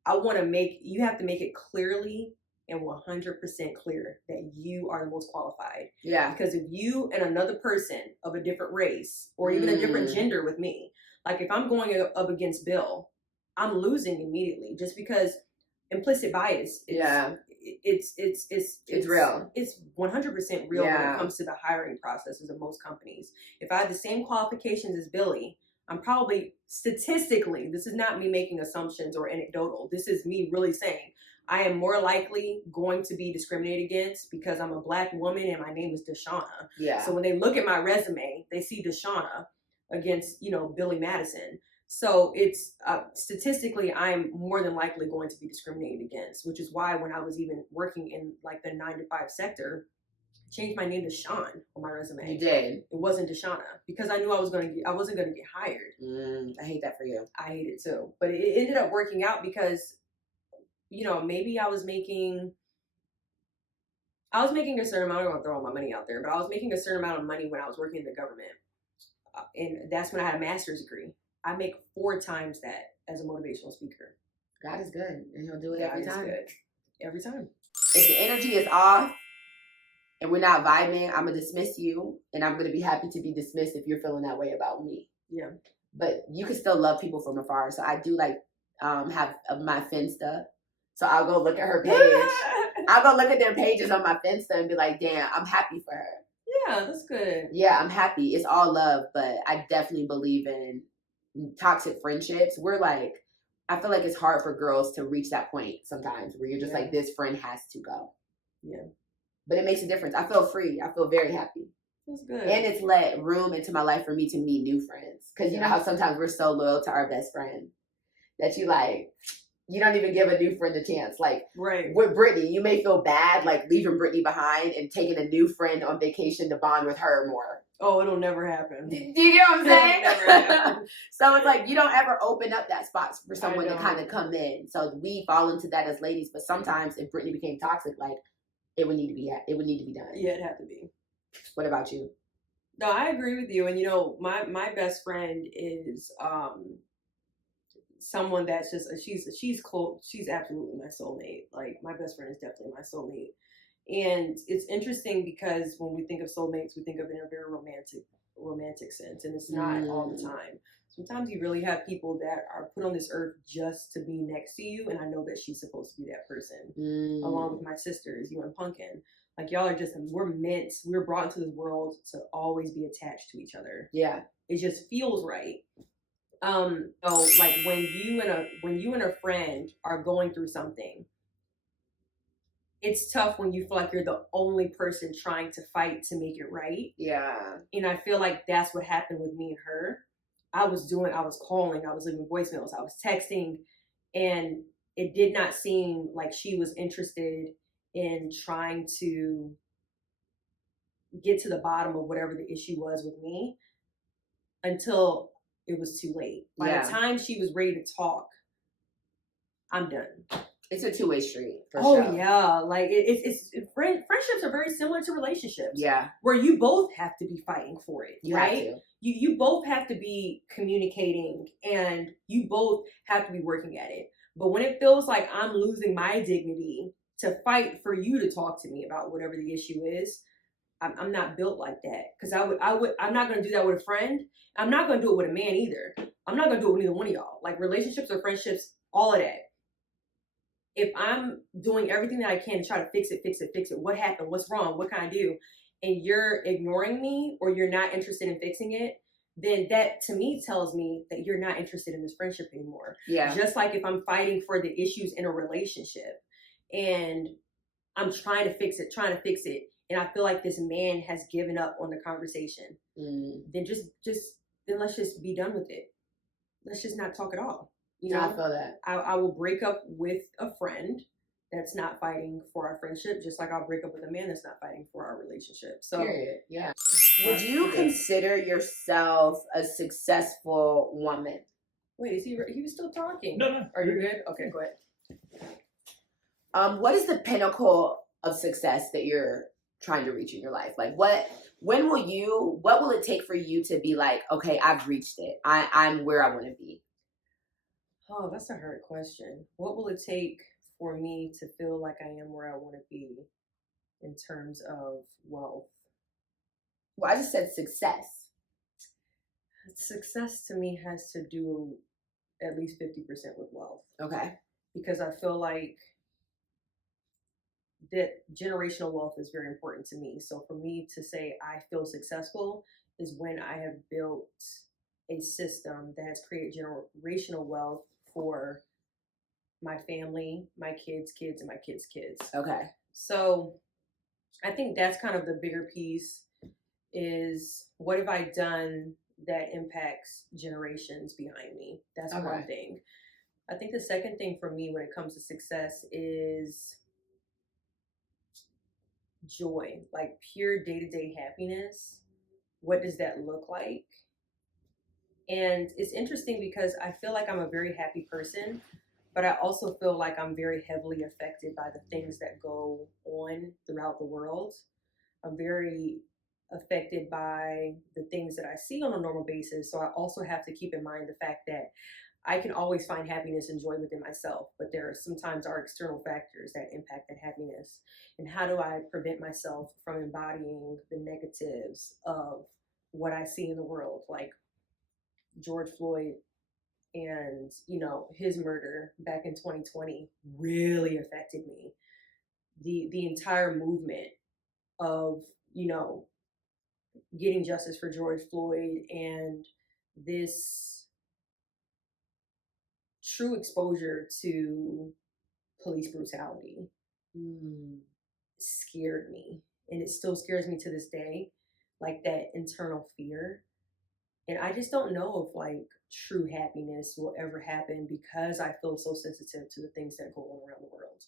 you have to make it clearly and 100% clear that you are the most qualified. Yeah. Because if you and another person of a different race or even a different gender with me, like if I'm going up against Bill, I'm losing immediately just because implicit bias. It's real. It's 100% real when it comes to the hiring processes of most companies. If I have the same qualifications as Billy, I'm probably statistically, this is not me making assumptions or anecdotal. This is me really saying I am more likely going to be discriminated against because I'm a Black woman and my name is Deshauna. Yeah. So when they look at my resume, they see Deshauna against, you know, Billy Madison. So it's statistically, I'm more than likely going to be discriminated against, which is why when I was even working in like the 9-to-5 sector, I changed my name to Sean on my resume. You did. It wasn't Deshauna because I knew I wasn't going to get hired. I hate that for you. I hate it too, but it ended up working out because, you know, maybe I was making a certain amount. I'm not going to throw all my money out there, but I was making a certain amount of money when I was working in the government, and that's when I had a master's degree. I make 4 times that as a motivational speaker. God is good, and He'll do it every time. Good. Every time. If the energy is off and we're not vibing, I'm gonna dismiss you, and I'm gonna be happy to be dismissed if you're feeling that way about me. Yeah. But you can still love people from afar. So I do like have my Finsta. So I'll go look at her page. I'll go look at their pages on my Finsta and be like, damn, I'm happy for her. Yeah, that's good. Yeah, I'm happy. It's all love, but I definitely believe in toxic friendships. I feel like it's hard for girls to reach that point sometimes where you're just like, this friend has to go. Yeah. But it makes a difference. I feel free. I feel very happy. That's good. And it's let room into my life for me to meet new friends. Because you know how sometimes we're so loyal to our best friend that you don't even give a new friend a chance. Like with Brittany, you may feel bad like leaving Brittany behind and taking a new friend on vacation to bond with her more. Oh, it'll never happen. Do you get what I'm saying? It'll never happen. So it's like you don't ever open up that spot for someone to kind of come in. So we fall into that as ladies. But sometimes if Brittany became toxic, like it would need to be done. Yeah, it'd have to be. What about you? No, I agree with you. And you know, my best friend is someone that's just she's close. She's absolutely my soulmate. Like my best friend is definitely my soulmate. And it's interesting because when we think of soulmates, we think of it in a very romantic sense, and it's not all the time. Sometimes you really have people that are put on this earth just to be next to you, and I know that she's supposed to be that person, along with my sisters, you and Pumpkin. Like y'all are we're brought into this world to always be attached to each other. Yeah, it just feels right. So like when you and a friend are going through something, it's tough when you feel like you're the only person trying to fight to make it right. Yeah. And I feel like that's what happened with me and her. I was calling, I was leaving voicemails, I was texting, and it did not seem like she was interested in trying to get to the bottom of whatever the issue was with me until it was too late. By the time she was ready to talk, I'm done. It's a two-way street, for sure. sure. Yeah, like friendships are very similar to relationships. Yeah, where you both have to be fighting for it, you right? have to. You both have to be communicating, and you both have to be working at it. But when it feels like I'm losing my dignity to fight for you to talk to me about whatever the issue is, I'm not built like that. Because I'm not going to do that with a friend. I'm not going to do it with a man either. I'm not going to do it with either one of y'all. Like relationships or friendships, all of that. If I'm doing everything that I can to try to fix it, what happened, what's wrong, what can I do, and you're ignoring me or you're not interested in fixing it, then that to me tells me that you're not interested in this friendship anymore. Yeah. Just like if I'm fighting for the issues in a relationship and I'm trying to fix it, and I feel like this man has given up on the conversation, then then let's just be done with it. Let's just not talk at all. You know, I feel that. I will break up with a friend that's not fighting for our friendship, just like I'll break up with a man that's not fighting for our relationship. So, period. Yeah. Would you consider yourself a successful woman? Wait, he was still talking? No. Are you good? Okay, go ahead. What is the pinnacle of success that you're trying to reach in your life? Like what will it take for you to be like, okay, I've reached it. I'm where I want to be? Oh, that's a hard question. What will it take for me to feel like I am where I want to be in terms of wealth? Well, I just said success. Success to me has to do at least 50% with wealth. Okay. Because I feel like that generational wealth is very important to me. So for me to say I feel successful is when I have built a system that has created generational wealth for my family, my kids, and my kids' kids. Okay. So I think that's kind of the bigger piece is what have I done that impacts generations behind me? That's one thing. I think the second thing for me when it comes to success is joy, like pure day-to-day happiness. What does that look like? And it's interesting because I feel like I'm a very happy person, but I also feel like I'm very heavily affected by the things that go on throughout the world. I'm very affected by the things that I see on a normal basis. So I also have to keep in mind the fact that I can always find happiness and joy within myself, but there are sometimes external factors that impact that happiness. And how do I prevent myself from embodying the negatives of what I see in the world? Like George Floyd and, his murder back in 2020 really affected me. The entire movement of, getting justice for George Floyd and this true exposure to police brutality scared me. And it still scares me to this day, like that internal fear. And I just don't know if like true happiness will ever happen because I feel so sensitive to the things that go on around the world.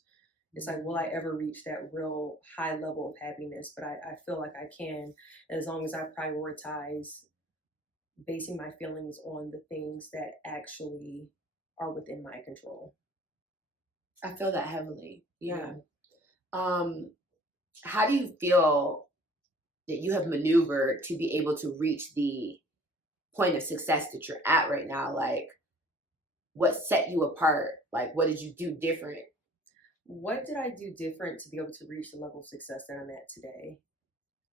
It's like, will I ever reach that real high level of happiness? But I feel like I can, as long as I prioritize basing my feelings on the things that actually are within my control. I feel that heavily. Yeah. How do you feel that you have maneuvered to be able to reach the point of success that you're at right now? Like, what set you apart? Like, what did you do different? What did I do different to be able to reach the level of success that I'm at today?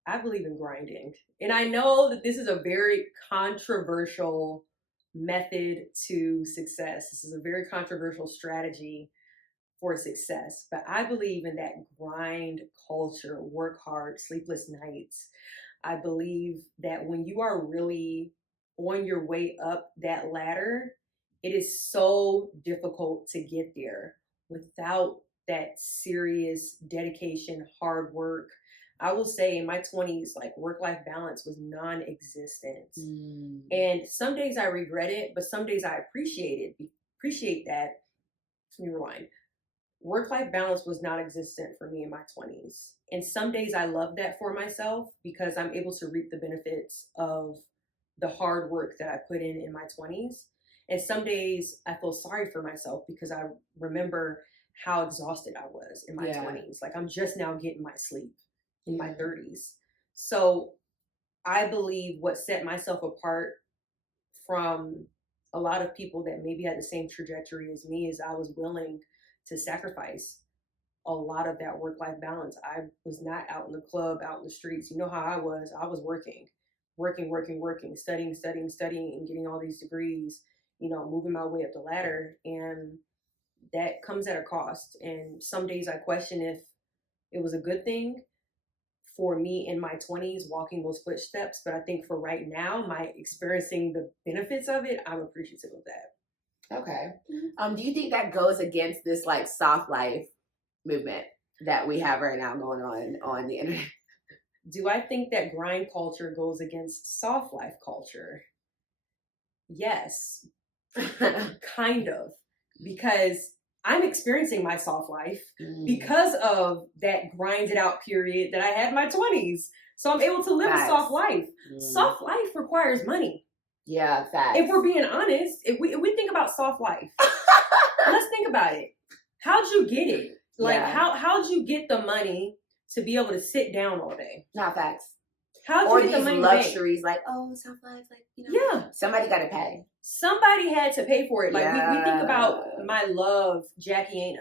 I believe in grinding. And I know that this is a very controversial method to success. This is a very controversial strategy for success. But I believe in that grind culture, work hard, sleepless nights. I believe that when you are really on your way up that ladder, it is so difficult to get there without that serious dedication, hard work. I will say in my 20s, like work-life balance was non-existent. And some days I regret it, but some days I appreciate that. Let me rewind. Work-life balance was non-existent for me in my 20s. And some days I love that for myself because I'm able to reap the benefits of the hard work that I put in my 20s. And some days I feel sorry for myself because I remember how exhausted I was in my 20s. Like I'm just now getting my sleep in my 30s. So I believe what set myself apart from a lot of people that maybe had the same trajectory as me is I was willing to sacrifice a lot of that work-life balance. I was not out in the club, out in the streets. You know how I was working, studying, and getting all these degrees, moving my way up the ladder. And that comes at a cost. And some days I question if it was a good thing for me in my 20s walking those footsteps. But I think for right now, my experiencing the benefits of it, I'm appreciative of that. Okay. Do you think that goes against this like soft life movement that we have right now going on the internet? Do I think that grind culture goes against soft life culture? Yes, kind of, because I'm experiencing my soft life because of that grinded out period that I had in my 20s. So I'm able to live a soft life. Soft life requires money. Yeah, facts. If we're being honest, if we think about soft life, let's think about it. How'd you get it? Like, how'd you get the money to be able to sit down all day? Not facts. How'd you get the money luxuries, like, soft life, like, Yeah. Somebody got to pay. Somebody had to pay for it. Like, we think about my love, Jackie Aina,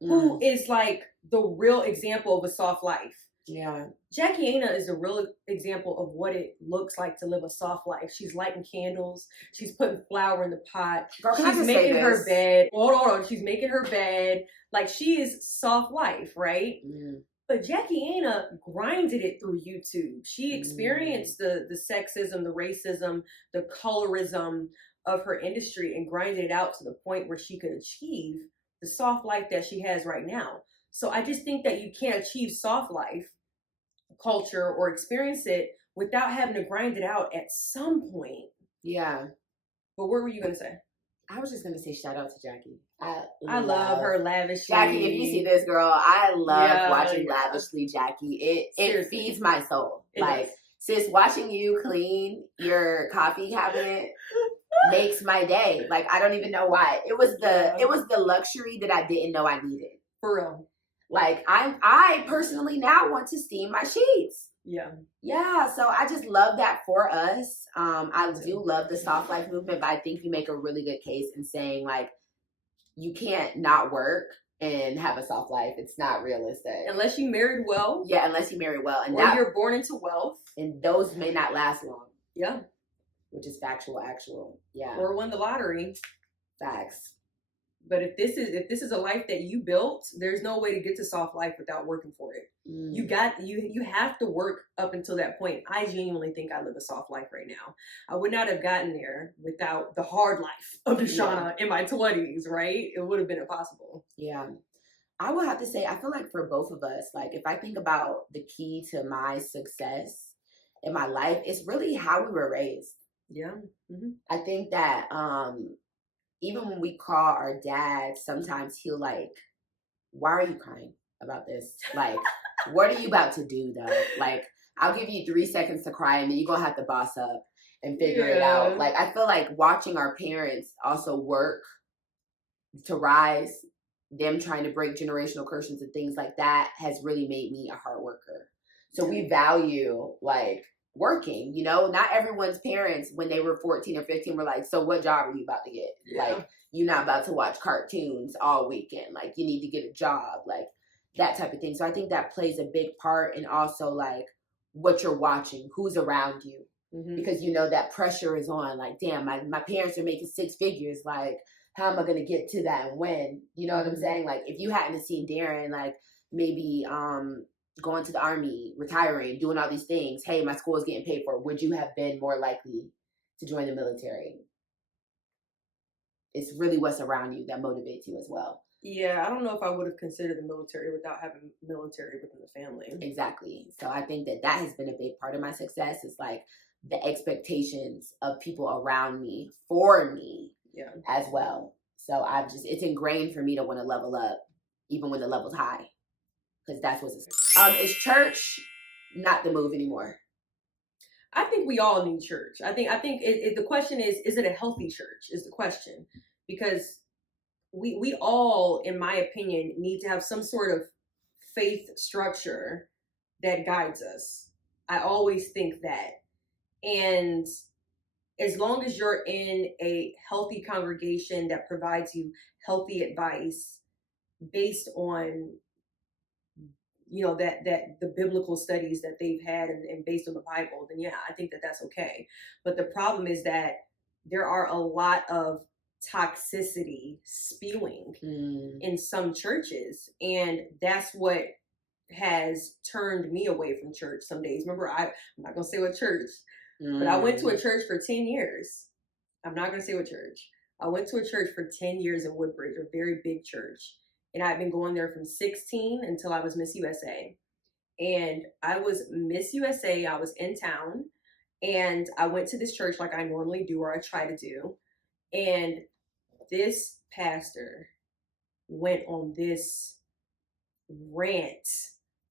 who is like the real example of a soft life. Yeah. Jackie Aina is a real example of what it looks like to live a soft life. She's lighting candles. She's putting flour in the pot. Girl, she's making her bed. Hold on. She's making her bed. Like, she is soft life, right? But Jackie Aina grinded it through YouTube. She experienced the sexism, the racism, the colorism of her industry and grinded it out to the point where she could achieve the soft life that she has right now. So I just think that you can't achieve soft life culture or experience it without having to grind it out at some point. Yeah. But what were you going to say? I was just going to say shout out to Jackie. I love her lavishly. Jackie, if you see this, girl, I love watching lavishly Jackie. It feeds my soul. Sis, watching you clean your coffee cabinet makes my day. Like, I don't even know why. It was the luxury that I didn't know I needed. For real. Like, I personally now want to steam my sheets. Yeah. Yeah, so I just love that for us. I do love the soft life movement, but I think you make a really good case in saying, like, you can't not work and have a soft life. It's not realistic. Unless you married well. Yeah, unless you marry well. And or you're born into wealth. And those may not last long. Yeah. Which is actual. Yeah. Or win the lottery. Facts. But if this is a life that you built, there's no way to get to soft life without working for it. You have to work up until that point. I genuinely think I live a soft life right now. I would not have gotten there without the hard life of Deshauna in my 20s, right? It would have been impossible. Yeah. I will have to say, I feel like for both of us, like if I think about the key to my success in my life, it's really how we were raised. Yeah. Mm-hmm. I think that even when we call our dad, sometimes he'll like, why are you crying about this? Like, what are you about to do though? Like, I'll give you 3 seconds to cry and then you're going to have to boss up and figure it out. Like, I feel like watching our parents also work to rise, them trying to break generational curses and things like that has really made me a hard worker. So we value like working, not everyone's parents when they were 14 or 15 were like, so what job are you about to get? Like, you're not about to watch cartoons all weekend. Like, you need to get a job, like that type of thing. So I think that plays a big part in also like what you're watching, who's around you, because that pressure is on. Like, damn, my parents are making 6 figures. Like, how am I going to get to that and when? You know what I'm saying? Like, if you hadn't seen Darren, like maybe going to the army, retiring, doing all these things, hey, my school is getting paid for, would you have been more likely to join the military? It's really what's around you that motivates you as well. Yeah, I don't know if I would have considered the military without having military within the family. Exactly. So I think that has been a big part of my success. Is like the expectations of people around me for me as well. So it's ingrained for me to want to level up even when the level's high, because that's what's is church not the move anymore? I think we all need church. I think the question is it a healthy church is the question, because we all, in my opinion, need to have some sort of faith structure that guides us. I always think that. And as long as you're in a healthy congregation that provides you healthy advice based on, that the biblical studies that they've had and based on the Bible, then yeah, I think that's okay. But the problem is that there are a lot of toxicity spewing in some churches, and that's what has turned me away from church some days. Remember, I'm not gonna say what church, but I went to a church for 10 years. I'm not gonna say what church. I went to a church for 10 years in Woodbridge, a very big church, and I've been going there from 16 until I was Miss USA. And I was Miss USA. I was in town, and I went to this church like I normally do, or I try to do, and this pastor went on this rant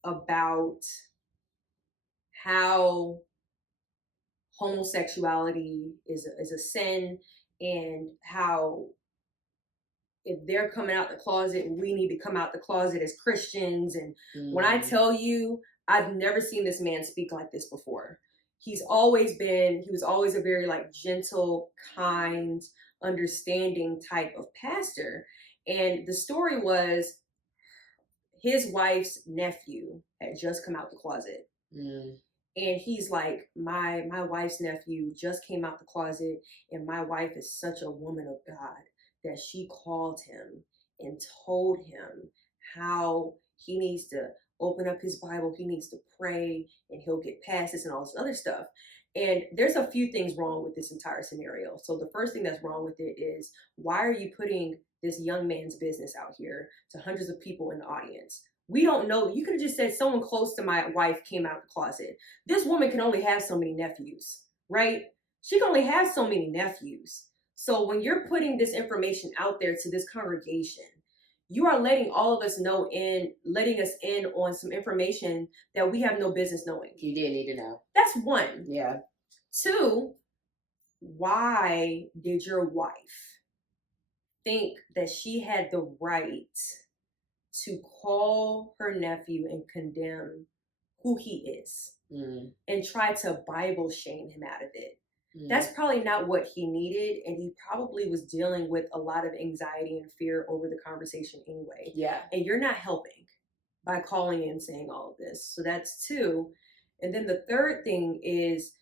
about how homosexuality is a sin, and how if they're coming out the closet, we need to come out the closet as Christians. And when I tell you, I've never seen this man speak like this before. He was always a very like gentle, kind, understanding type of pastor. And the story was his wife's nephew had just come out the closet. And he's like, my wife's nephew just came out the closet, and my wife is such a woman of God that she called him and told him how he needs to open up his Bible, he needs to pray, and he'll get past this and all this other stuff. And there's a few things wrong with this entire scenario. So the first thing that's wrong with it is, why are you putting this young man's business out here to hundreds of people in the audience? We don't know. You could have just said someone close to my wife came out of the closet. This woman can only have so many nephews, right? She can only have so many nephews. So when you're putting this information out there to this congregation, you are letting all of us know letting us in on some information that we have no business knowing. You didn't need to know. That's one. Yeah. Two, why did your wife think that she had the right to call her nephew and condemn who he is and try to Bible shame him out of it? That's probably not what he needed, and he probably was dealing with a lot of anxiety and fear over the conversation anyway. Yeah. And you're not helping by calling in saying all of this. So that's two. And then the third thing is,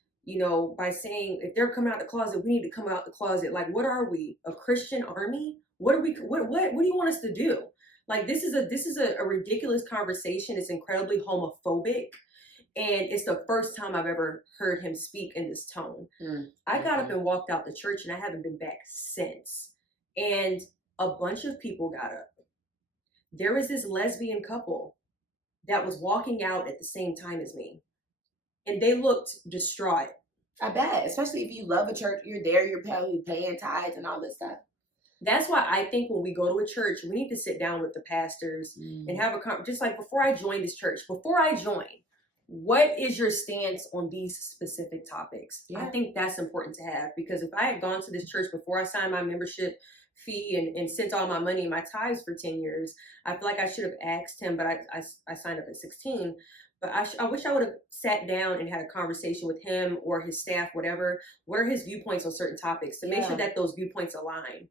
by saying if they're coming out the closet, we need to come out the closet. Like, what are we? A Christian army? What do you want us to do? Like, this is a ridiculous conversation. It's incredibly homophobic. And it's the first time I've ever heard him speak in this tone. I got up and walked out the church, and I haven't been back since. And a bunch of people got up. There was this lesbian couple that was walking out at the same time as me. And they looked distraught. I bet. Especially if you love a church, you're there, you're paying tithes and all this stuff. That's why I think when we go to a church, we need to sit down with the pastors and have a conversation. Just like before I joined this church, what is your stance on these specific topics? Yeah. I think that's important to have, because if I had gone to this church before I signed my membership fee and sent all my money and my tithes for 10 years, I feel like I should have asked him, but I signed up at 16. But I wish I would have sat down and had a conversation with him or his staff, whatever. What are his viewpoints on certain topics to make sure that those viewpoints align?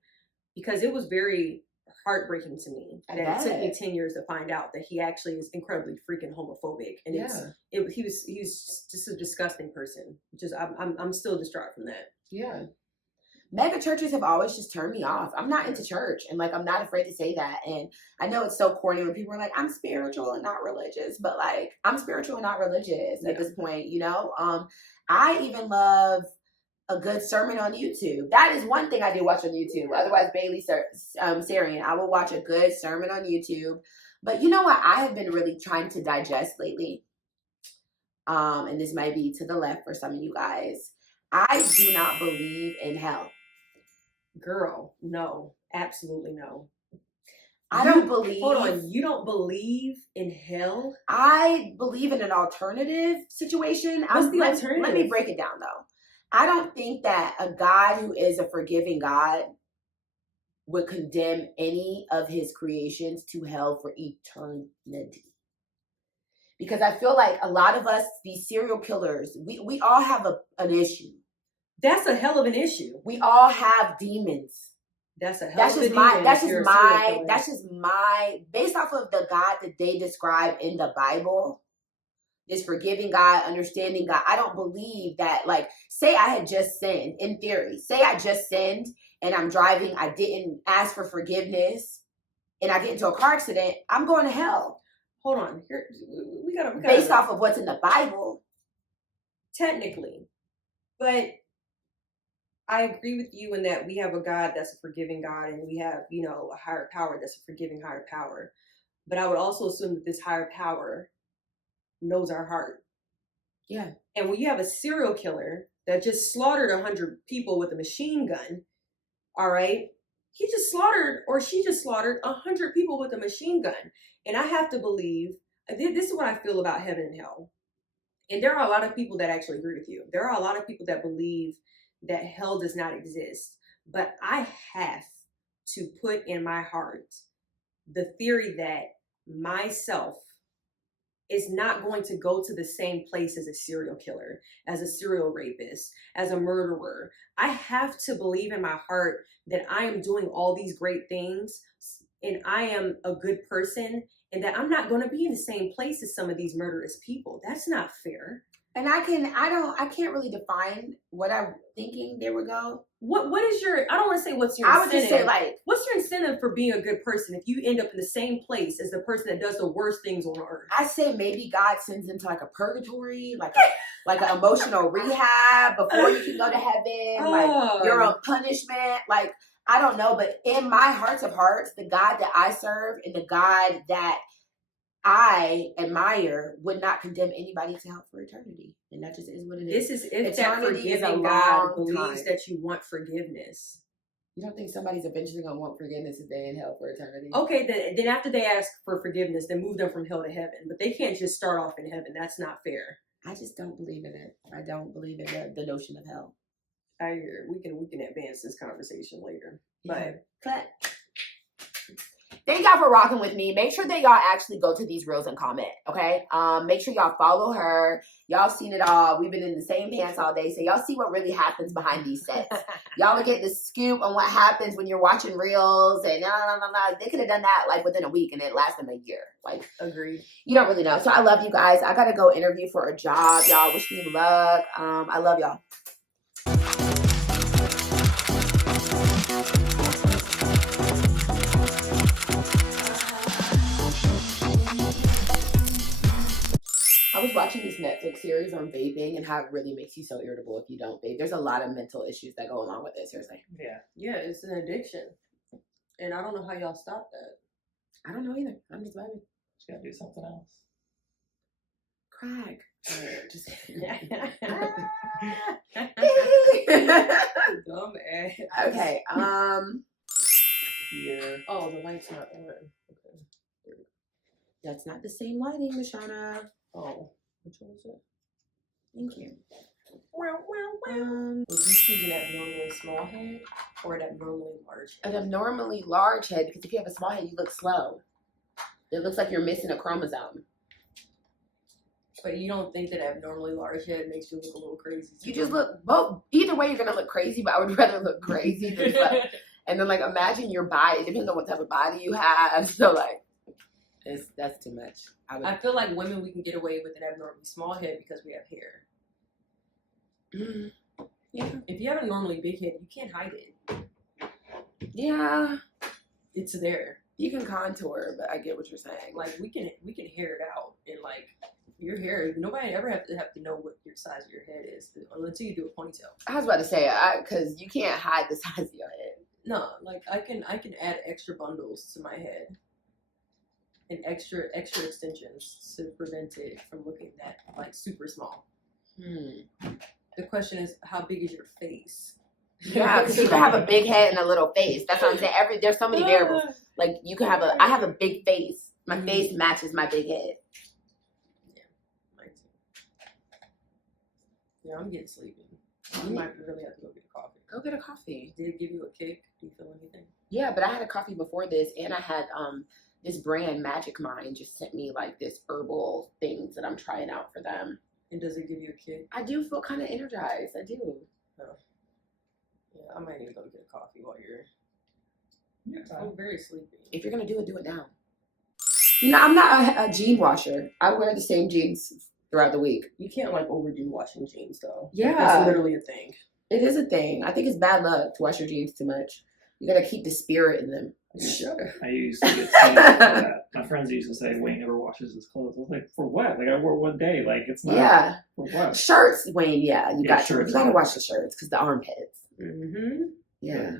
Because it was very heartbreaking to me that it took me 10 years to find out that he actually is incredibly freaking homophobic, and he was just a disgusting person. I'm still distraught from that. Yeah, mega churches have always just turned me off. I'm not into church, and like I'm not afraid to say that. And I know it's so corny when people are like, I'm spiritual and not religious, but like I'm spiritual and not religious at this point. I even love a good sermon on YouTube. That is one thing I do watch on YouTube. Otherwise, Bailey Sarian, I will watch a good sermon on YouTube. But you know what I have been really trying to digest lately? And this might be to the left for some of you guys. I do not believe in hell. Girl, no. Absolutely no. I don't believe. Hold on. You don't believe in hell? I believe in an alternative situation. What's the alternative? Let me break it down, though. I don't think that a God who is a forgiving God would condemn any of his creations to hell for eternity. Because I feel like a lot of us, these serial killers, we all have an issue. That's a hell of an issue. We all have demons. That's a hell of a demon. That's just my, based off of the God that they describe in the Bible, this forgiving God, understanding God. I don't believe that, like, say I had just sinned, in theory. Say I just sinned and I'm driving, I didn't ask for forgiveness, and I get into a car accident, I'm going to hell. Hold on. Here, we gotta based off of what's in the Bible. Technically. But I agree with you in that we have a God that's a forgiving God, and we have, you know, a higher power that's a forgiving higher power. But I would also assume that this higher power knows our heart. Yeah. And when you have a serial killer that just slaughtered 100 people with a machine gun, all right, he just slaughtered, or she just slaughtered 100 people with a machine gun. And I have to believe, this is what I feel about heaven and hell. And there are a lot of people that actually agree with you. There are a lot of people that believe that hell does not exist. But I have to put in my heart the theory that myself is not going to go to the same place as a serial killer, as a serial rapist, as a murderer. I have to believe in my heart that I am doing all these great things and I am a good person, and that I'm not going to be in the same place as some of these murderous people. That's not fair. And I can't really define what I'm thinking they would go. What is your, I don't want to say what's your I incentive. would just say, like, what's your incentive for being a good person if you end up in the same place as the person that does the worst things on earth? I say maybe God sends them to like a purgatory, like an emotional rehab before you can go to heaven. Like you're on punishment. Like, I don't know, but in my hearts of hearts, the God that I serve and the God that I admire would not condemn anybody to hell for eternity. And that just is what it is. This is if eternity that forgiving God believes that you want forgiveness. You don't think somebody's eventually going to want forgiveness if they're in hell for eternity? Okay, then after they ask for forgiveness, then move them from hell to heaven. But they can't just start off in heaven. That's not fair. I just don't believe in it. I don't believe in the notion of hell. I hear. We can advance this conversation later. Yeah. But thank y'all for rocking with me. Make sure that y'all actually go to these reels and comment, okay? Make sure y'all follow her. Y'all seen it all. We've been in the same pants all day, so y'all see what really happens behind these sets. Y'all will get the scoop on what happens when you're watching reels, and they could have done that like within a week, and it lasted them a year. Like, agreed. You don't really know. So I love you guys. I gotta go interview for a job. Y'all wish me luck. I love y'all. I was watching this Netflix series on vaping and how it really makes you so irritable if you don't vape. There's a lot of mental issues that go along with it, seriously. Yeah, it's an addiction. And I don't know how y'all stop that. I don't know either. I'm just vibing. Just gotta do something else. Crack. Just Dumb ass. Okay. Here. Oh, the light's not on. Okay. That's not the same lighting, Deshauna. Oh, which one is it? Thank you. Was you choosing an abnormally small head or an abnormally large head? An abnormally large head, because if you have a small head, you look slow. It looks like you're missing a chromosome. But you don't think that abnormally large head makes you look a little crazy? You just look both. Either way, you're gonna look crazy. But I would rather look crazy than slow. And then, like, imagine your body. It depends on what type of body you have. So, like, that's too much. I feel like women, we can get away with an abnormally small head because we have hair. Yeah. If you have a normally big head, you can't hide it. Yeah. It's there. You can contour, but I get what you're saying. Like, we can hair it out and, like, Your hair, nobody ever have to know what your size of your head is until you do a ponytail. I was about to say, because you can't hide the size of your head. No, like I can add extra bundles to my head and extra extensions to prevent it from looking that like super small. The question is, how big is your face? Yeah, because you can have a big head and a little face. That's what I'm saying. There's so many variables. Like you can have I have a big face. My face matches my big head. Yeah, I'm getting sleepy. You might really have to go get a coffee. Go get a coffee. Did it give you a kick? Do you feel anything? Yeah, but I had a coffee before this, and I had this brand Magic Mind just sent me like this herbal things that I'm trying out for them. And does it give you a kick? I do feel kind of energized. I do. Oh. Yeah, I might need to go get a coffee while you're. I'm very sleepy. If you're gonna do it now. You know, I'm not a jean washer. I wear the same jeans throughout the week. You can't like overdo washing jeans though. Yeah. That's literally a thing. It is a thing. I think it's bad luck to wash your jeans too much. You gotta keep the spirit in them. Sure. I used to get teased for that. My friends used to say, Wayne never washes his clothes. I was like, for what? Like, I wore one day. Like, it's not. Yeah. For what? Shirts, Wayne, you shirts gotta wash the shirts because the armpits. Mm-hmm. Yeah.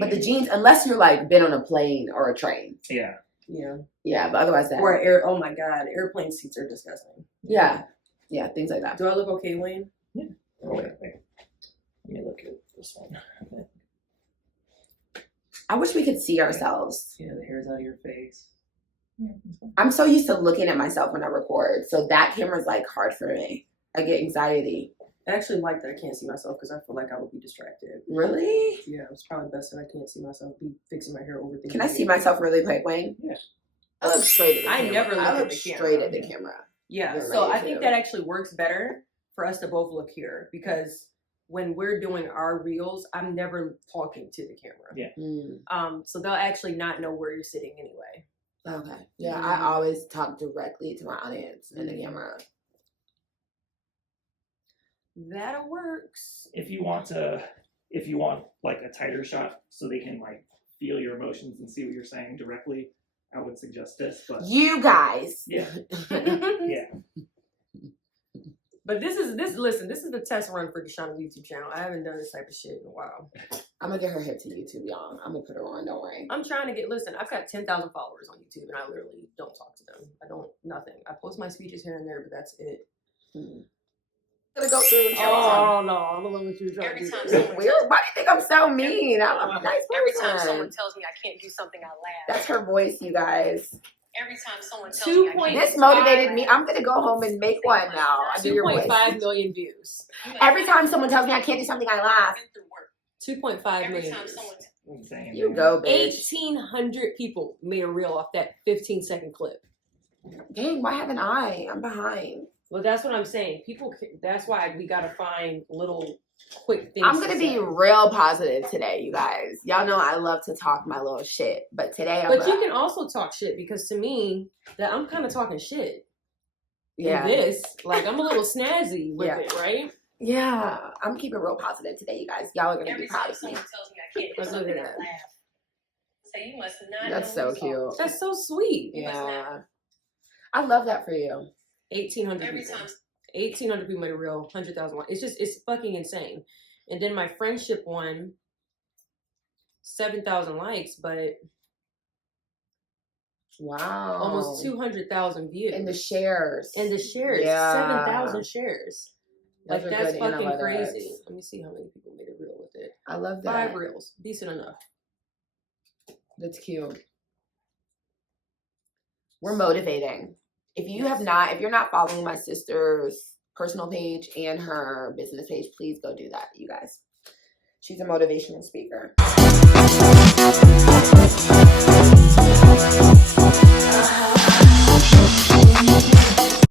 But the jeans, unless you're like been on a plane or a train. Yeah. Yeah. Yeah, but otherwise that. Or oh my God, airplane seats are disgusting. Yeah. Yeah, things like that. Do I look okay, Wayne? Yeah. Okay. Let me look at this one. I wish we could see ourselves. Yeah, the hair's out of your face. Yeah. I'm so used to looking at myself when I record, so that camera's like hard for me. I get anxiety. I actually like that I can't see myself because I feel like I would be distracted. Really? Yeah, it's probably best that I can't see myself. Be fixing my hair, overthinking. Can I see myself really quick, Wayne? Yeah. I look straight at the I camera. never look I at look the straight camera. at the camera. Yeah, You're so right, I think too. that actually works better for us to both look here because when we're doing our reels, I'm never talking to the camera. Yeah. So they'll actually not know where you're sitting anyway. Okay. Yeah, I always talk directly to my audience in the camera. That works. If you want like a tighter shot so they can like feel your emotions and see what you're saying directly, I would suggest this. But You guys. yeah. Yeah. But this is the test run for Deshaun's YouTube channel. I haven't done this type of shit in a while. I'm gonna get her hip to YouTube, y'all. I'm gonna put her on, don't worry. I'm trying to I've got 10,000 followers on YouTube and I literally don't talk to them. Nothing. I post my speeches here and there, but that's it. Gonna go through and Oh no, I don't know what you're trying to do. Weird. Why do you think I'm so mean? I'm a nice Every person. time someone tells me I can't do something, I laugh. That's her voice, you guys. Every time someone tells me I can't This motivated me. I'm gonna go home and make one now. I do your voice. 2.5 million views. Every time someone tells me I can't do something, I laugh. 2.5 million views. Insane. You go, bitch. 1,800 people made a reel off that 15-second clip. Dang, why haven't I? I'm behind. Well, that's what I'm saying. That's why we gotta find little quick things. I'm gonna be real positive today, you guys. Y'all know I love to talk my little shit, but today But you can also talk shit because to me, that I'm kind of talking shit. Yeah. This, like, I'm a little snazzy with it, right? Yeah, I'm keeping real positive today, you guys. Y'all are gonna be proud of me. Tells me I can't do something, I laugh. So you must not. That's so cute. That's so sweet. Yeah, I love that for you. 1,800 people. 1,800 people made a reel, 100,000 likes. It's fucking insane. And then my friendship one, 7,000 likes, but wow, almost 200,000 views. And the shares. Yeah. 7,000 shares. Those Like, are that's good fucking analytics. crazy. Let me see how many people made a reel with it. I love that. 5 reels. Decent enough. That's cute. We're motivating. If you're not following my sister's personal page and her business page, please go do that, you guys. She's a motivational speaker.